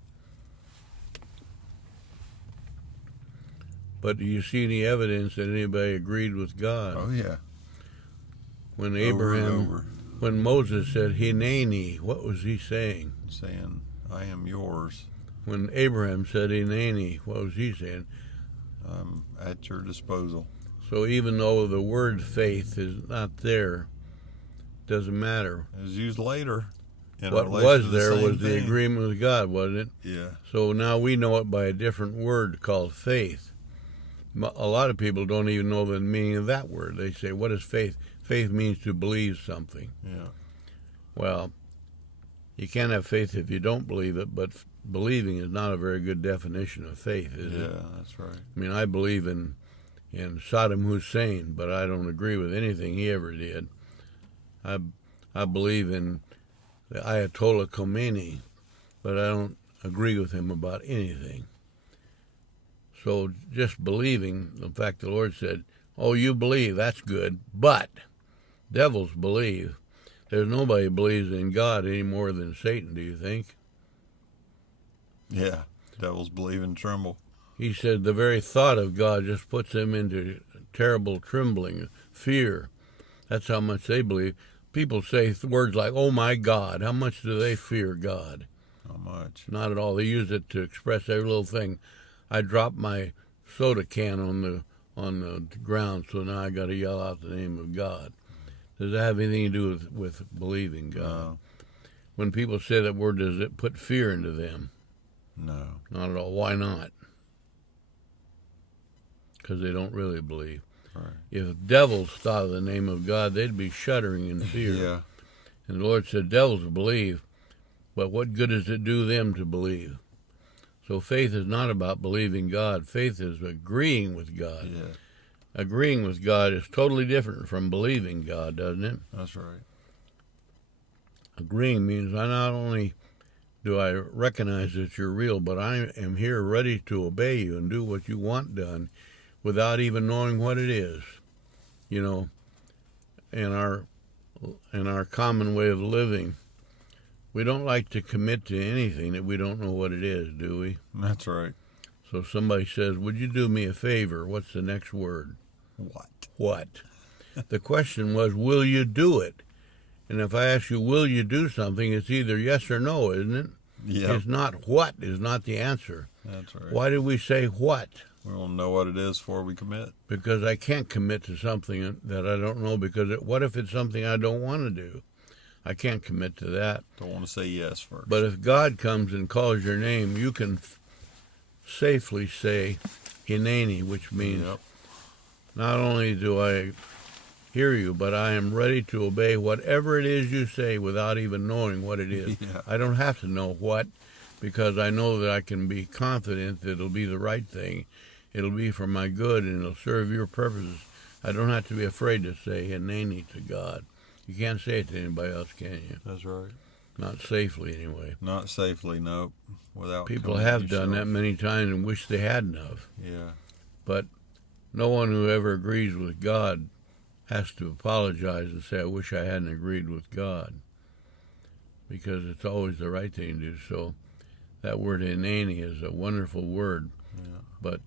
But do you see any evidence that anybody agreed with God? Oh, yeah. When when Moses said, Hineni, what was he saying? Saying, I am yours. When Abraham said, Hineni, what was he saying? I'm at your disposal. So even though the word faith is not there, doesn't matter. It was used later. What was there was the agreement with God, wasn't it? Yeah. So now we know it by a different word called faith. A lot of people don't even know the meaning of that word. They say, what is faith? Faith means to believe something. Yeah. Well, you can't have faith if you don't believe it, but believing is not a very good definition of faith, is it? Yeah, that's right. I mean, I believe in Saddam Hussein, but I don't agree with anything he ever did. I believe in the Ayatollah Khomeini, but I don't agree with him about anything. So just believing, in fact, the Lord said, oh, you believe, that's good, but devils believe. There's nobody who believes in God any more than Satan, do you think? Yeah, devils believe and tremble. He said the very thought of God just puts them into terrible trembling, fear. That's how much they believe. People say words like, oh my God. How much do they fear God? Not much. Not at all. They use it to express every little thing. I dropped my soda can on the ground, so now I got to yell out the name of God. Does that have anything to do with believing God? No. When people say that word, does it put fear into them? No. Not at all. Why not? Because they don't really believe. Right. If devils thought of the name of God, they'd be shuddering in fear. Yeah. And the Lord said, devils believe, but what good does it do them to believe? So faith is not about believing God. Faith is agreeing with God. Yeah. Agreeing with God is totally different from believing God, doesn't it? That's right. Agreeing means I not only do I recognize that you're real, but I am here ready to obey you and do what you want done without even knowing what it is. You know, in our common way of living, we don't like to commit to anything that we don't know what it is, do we? That's right. So somebody says, would you do me a favor? What's the next word? What? The question was, will you do it? And if I ask you, will you do something, it's either yes or no, isn't it? Yeah. It's not what is not the answer. That's right. Why do we say what? We don't know what it is before we commit. Because I can't commit to something that I don't know, because what if it's something I don't want to do? I can't commit to that. Don't want to say yes first. But if God comes and calls your name, you can safely say Hineni, which means not only do I hear you, but I am ready to obey whatever it is you say without even knowing what it is. Yeah. I don't have to know what, because I know that I can be confident that it'll be the right thing. It'll be for my good, and it'll serve your purposes. I don't have to be afraid to say Hineni to God. You can't say it to anybody else, can you? That's right. Not safely, anyway. Not safely, nope. Without people have done that many times and wish they hadn't of. Yeah. But no one who ever agrees with God has to apologize and say, I wish I hadn't agreed with God, because it's always the right thing to do. So that word Hineni is a wonderful word. Yeah. But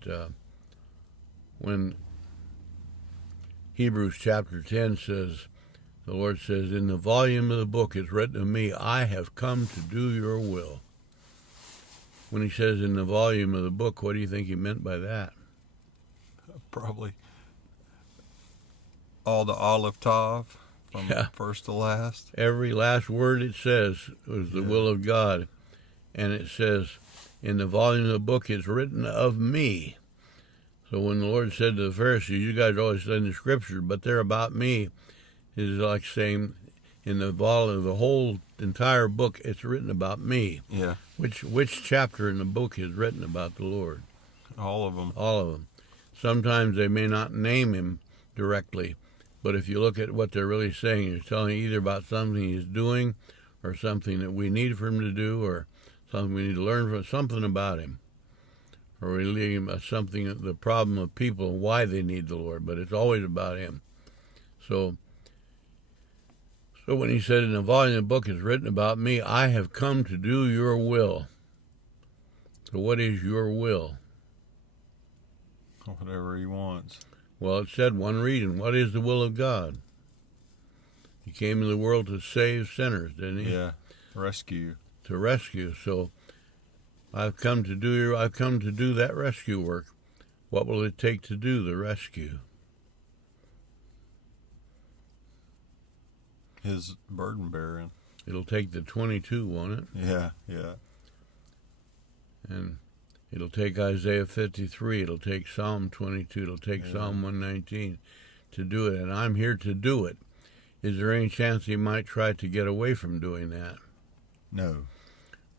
when Hebrews chapter 10 says, the Lord says, in the volume of the book it's written of me, I have come to do your will. When he says in the volume of the book, what do you think he meant by that? Probably all the Aleph Tav from first to last. Every last word it says was the will of God. And it says, in the volume of the book it's written of me. So when the Lord said to the Pharisees, you guys always say in the scripture, but they're about me, it is like saying in the volume of the whole entire book, it's written about me. Yeah. Which chapter in the book is written about the Lord? All of them. All of them. Sometimes they may not name him directly, but if you look at what they're really saying, it's telling you either about something he's doing, or something that we need for him to do, or something we need to learn from, something about him. Or really something, the problem of people, why they need the Lord, but it's always about him. So when he said in the volume of the book is written about me, I have come to do your will. So what is your will? Whatever he wants. Well, it said one reading. What is the will of God? He came into the world to save sinners, didn't he? Yeah, rescue. To rescue. So I've come to do that rescue work. What will it take to do the rescue? His burden bearing. It'll take the 22, won't it? Yeah, yeah. And it'll take Isaiah 53. It'll take Psalm 22. It'll take Psalm 119 to do it. And I'm here to do it. Is there any chance he might try to get away from doing that? No.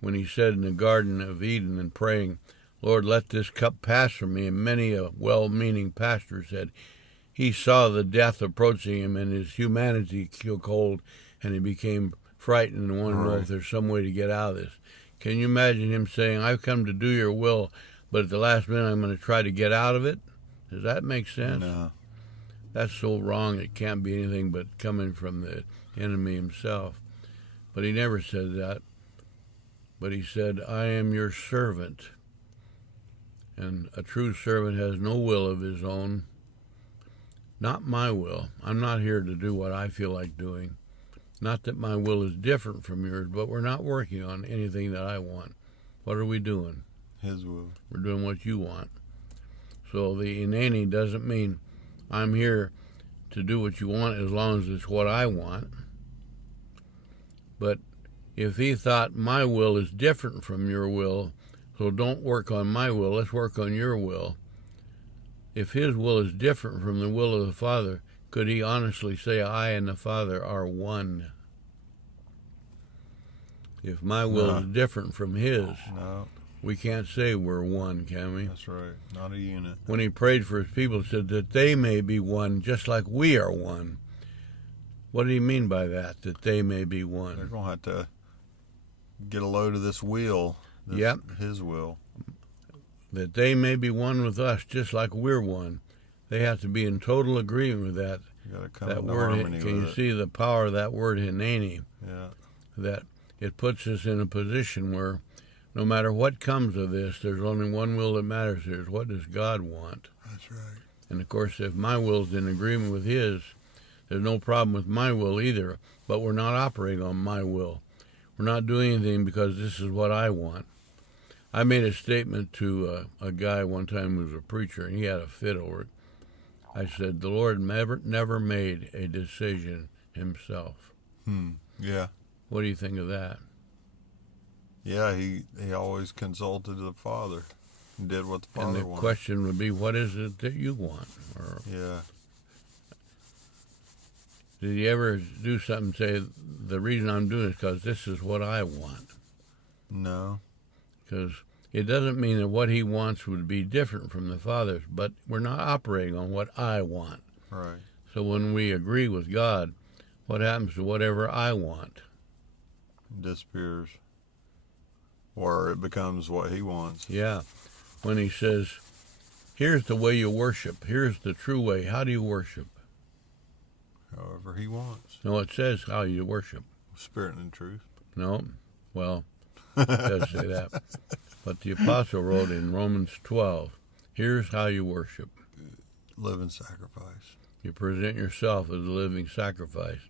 When he said in the Garden of Eden and praying, Lord, let this cup pass from me, and many a well-meaning pastor said, he saw the death approaching him and his humanity took hold, and he became frightened and wanted to know if there's some way to get out of this. Can you imagine him saying, I've come to do your will, but at the last minute I'm going to try to get out of it? Does that make sense? No. That's so wrong it can't be anything but coming from the enemy himself. But he never said that. But he said, I am your servant. And a true servant has no will of his own. Not my will. I'm not here to do what I feel like doing. Not that my will is different from yours, but we're not working on anything that I want. What are we doing? His will. We're doing what you want. So the inani doesn't mean I'm here to do what you want as long as it's what I want. But if he thought my will is different from your will, so don't work on my will, let's work on your will. If his will is different from the will of the Father, could he honestly say, I and the Father are one? If my will is different from his, we can't say we're one, can we? That's right. Not a unit. When he prayed for his people, he said that they may be one, just like we are one. What did he mean by that they may be one? They're going to have to get a load of this will, his will. That they may be one with us, just like we're one. They have to be in total agreement with that. You got to come that into word, harmony can you with it. see the power of that word hineni? Yeah. That it puts us in a position where no matter what comes of this, there's only one will that matters here. Is what does God want? That's right. And of course, if my will's in agreement with His, there's no problem with my will either. But we're not operating on my will. We're not doing anything because this is what I want. I made a statement to a guy one time who was a preacher, and he had a fit over it. I said, the Lord never made a decision Himself. Yeah. What do you think of that? Yeah, he always consulted the Father and did what the Father And the wanted. question would be, what is it that you want? Or Yeah. did He ever do something and say, the reason I'm doing it is because this is what I want? No. Because it doesn't mean that what He wants would be different from the Father's, but we're not operating on what I want. Right. So when we agree with God, what happens to whatever I want? It disappears. Or it becomes what He wants. Yeah. When He says, here's the way you worship, here's the true way, how do you worship? However He wants. No, it says how you worship. Spirit and truth. No, well, it does say that. But the apostle wrote in Romans 12, here's how you worship. Living sacrifice. You present yourself as a living sacrifice.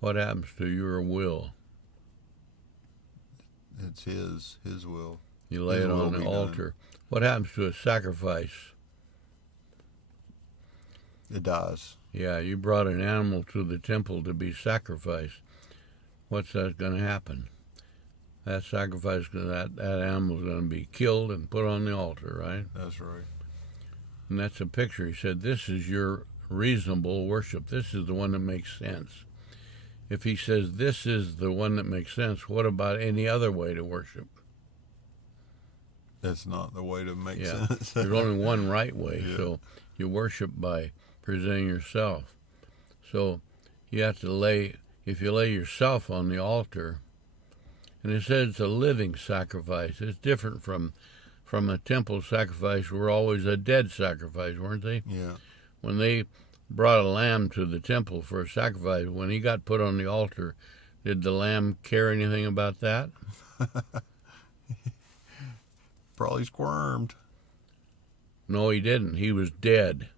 What happens to your will? It's His will. You lay His it will on the be altar. done. What happens to a sacrifice? It dies. Yeah, you brought an animal to the temple to be sacrificed. What's that going to happen? That sacrifice, that animal's going to be killed and put on the altar, right? That's right. And that's a picture. He said, this is your reasonable worship. This is the one that makes sense. If He says this is the one that makes sense, what about any other way to worship? That's not the way to make Yeah, sense. there's only one right way. Yeah. So you worship by presenting yourself. So you have to if you lay yourself on the altar, and it says it's a living sacrifice. It's different from a temple sacrifice. Were always a dead sacrifice, weren't they? Yeah. When they brought a lamb to the temple for a sacrifice, when he got put on the altar, did the lamb care anything about that? Probably squirmed. No, he didn't. He was dead.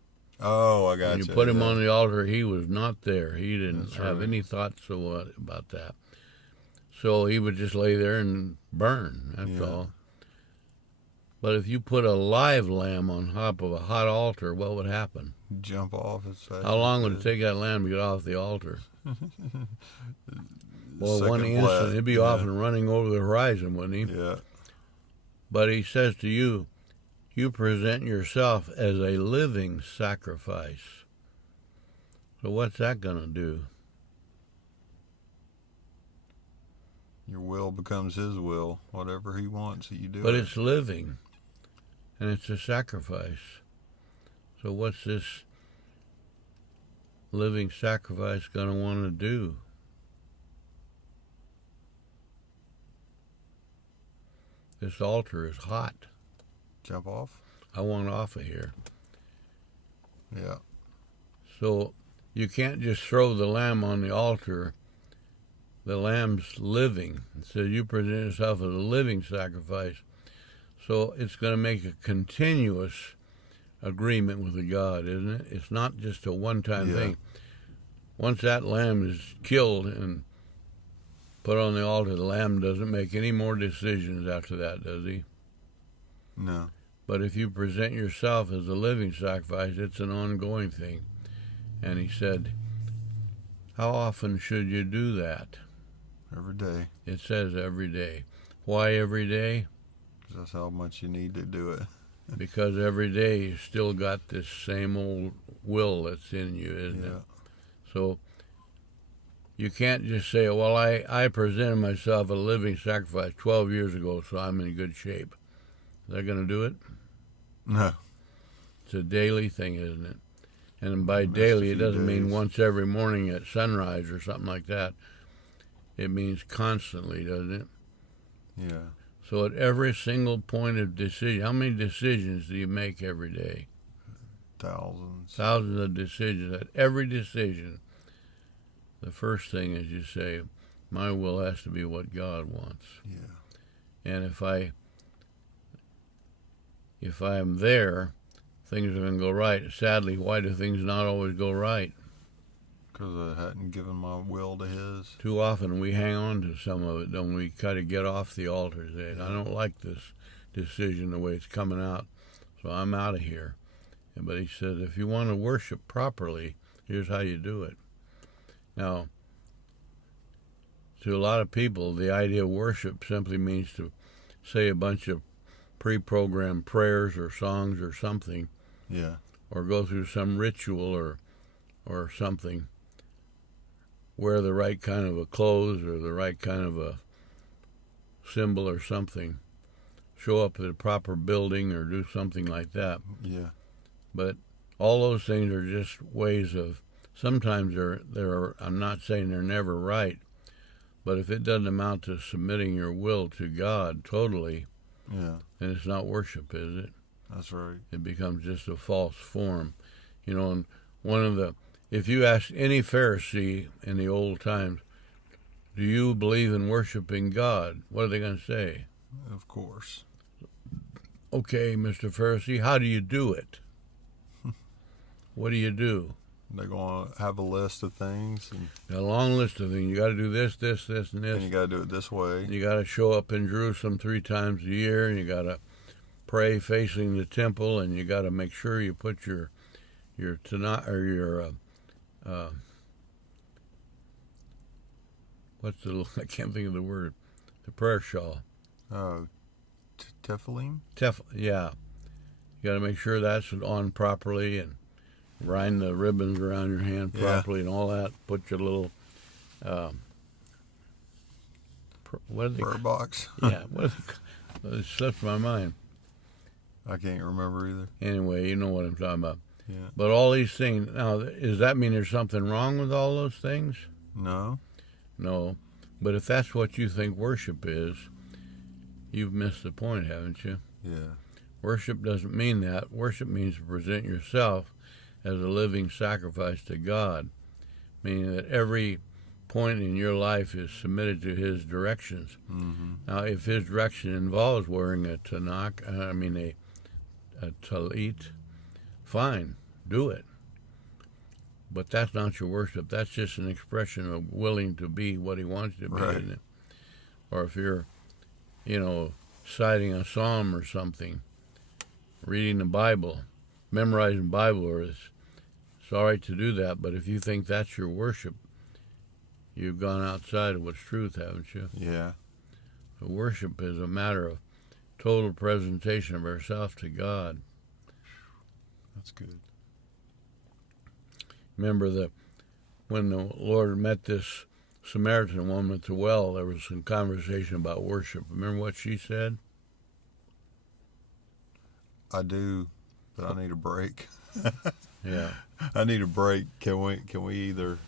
Oh, I got When you. you put him on the altar, he was not there. He didn't That's have right. any thoughts about that. So he would just lay there and burn, that's Yeah. all. But if you put a live lamb on top of a hot altar, what would happen? Jump off as fast. How long would as it take that lamb to get off the altar? Well, Second one instant, blast, he'd be off and running over the horizon, wouldn't he? Yeah. But He says to you, you present yourself as a living sacrifice. So what's that going to do? Your will becomes His will. Whatever He wants, you do But it. it's living, and it's a sacrifice. So what's this living sacrifice going to want to do? This altar is hot. Jump off? I want off of here. Yeah. So you can't just throw the lamb on the altar. The lamb's living. It says you present yourself as a living sacrifice. So it's going to make a continuous agreement with the God, isn't it? It's not just a one-time thing. Once that lamb is killed and put on the altar, the lamb doesn't make any more decisions after that, does he? No. But if you present yourself as a living sacrifice, it's an ongoing thing. And he said, how often should you do that? Every day. It says every day. Why every day? 'Cause that's how much you need to do it. Because every day you still got this same old will that's in you, isn't it? So you can't just say, well, I presented myself a living sacrifice 12 years ago, so I'm in good shape. Is that going to do it? No. It's a daily thing, isn't it? And by Missed a daily, it few doesn't mean days. once every morning at sunrise or something like that. It means constantly, doesn't it? Yeah. So at every single point of decision, how many decisions do you make every day? Thousands of decisions. At every decision, the first thing is you say, my will has to be what God wants. Yeah. And if I am there, things are going to go right. Sadly, why do things not always go right? Because I hadn't given my will to His. Too often we hang on to some of it, don't we? Kind of get off the altar. Say, I don't like this decision the way it's coming out, so I'm out of here. But He says, if you want to worship properly, here's how you do it. Now, to a lot of people, the idea of worship simply means to say a bunch of pre-programmed prayers or songs or something. Yeah. Or go through some ritual or something. Wear the right kind of a clothes or the right kind of a symbol or something. Show up at a proper building or do something like that. Yeah. But all those things are just ways of, sometimes they're I'm not saying they're never right, but if it doesn't amount to submitting your will to God totally, yeah, then it's not worship, is it? That's right. It becomes just a false form. And if you ask any Pharisee in the old times, do you believe in worshiping God? What are they going to say? Of course. Okay, Mr. Pharisee, how do you do it? What do you do? They're going to have a list of things. A long list of things. You got to do this, this, this, and this. And you got to do it this way. You got to show up in Jerusalem 3 times a year, and you got to pray facing the temple, and you got to make sure you put your tanakh or your I can't think of the word, the prayer shawl. Oh, tefillin? Yeah. You got to make sure that's on properly and wind the ribbons around your hand properly and all that. Put your little what are they? Prayer box. Yeah. It slips my mind. I can't remember either. Anyway, you know what I'm talking about. Yeah. But all these things, now, does that mean there's something wrong with all those things? No. No. But if that's what you think worship is, you've missed the point, haven't you? Yeah. Worship doesn't mean that. Worship means to present yourself as a living sacrifice to God, meaning that every point in your life is submitted to His directions. Mm-hmm. Now, if His direction involves wearing a tanakh, a talit, fine, do it. But that's not your worship. That's just an expression of willing to be what He wants you to be. Right. Isn't it? Or if you're, citing a psalm or something, reading the Bible, memorizing Bible verse, it's all right to do that, but if you think that's your worship, you've gone outside of what's truth, haven't you? Yeah. So worship is a matter of total presentation of ourselves to God. That's good. Remember when the Lord met this Samaritan woman at the well, there was some conversation about worship. Remember what she said? I do, but I need a break. Yeah. I need a break. Can we either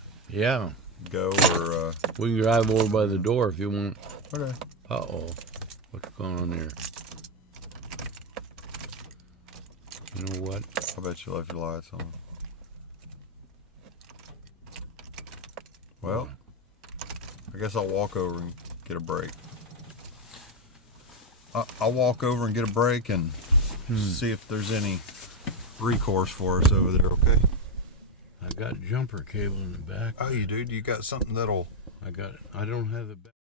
go or we can drive over by the door if you want. Okay. Uh-oh. What's going on here? You know what? I bet you left your lights on. Well, I guess I'll walk over and get a break. I'll walk over and get a break and see if there's any recourse for us over there, okay? I got jumper cable in the back. Oh, you do? You got something that'll... I got it. I don't have the back.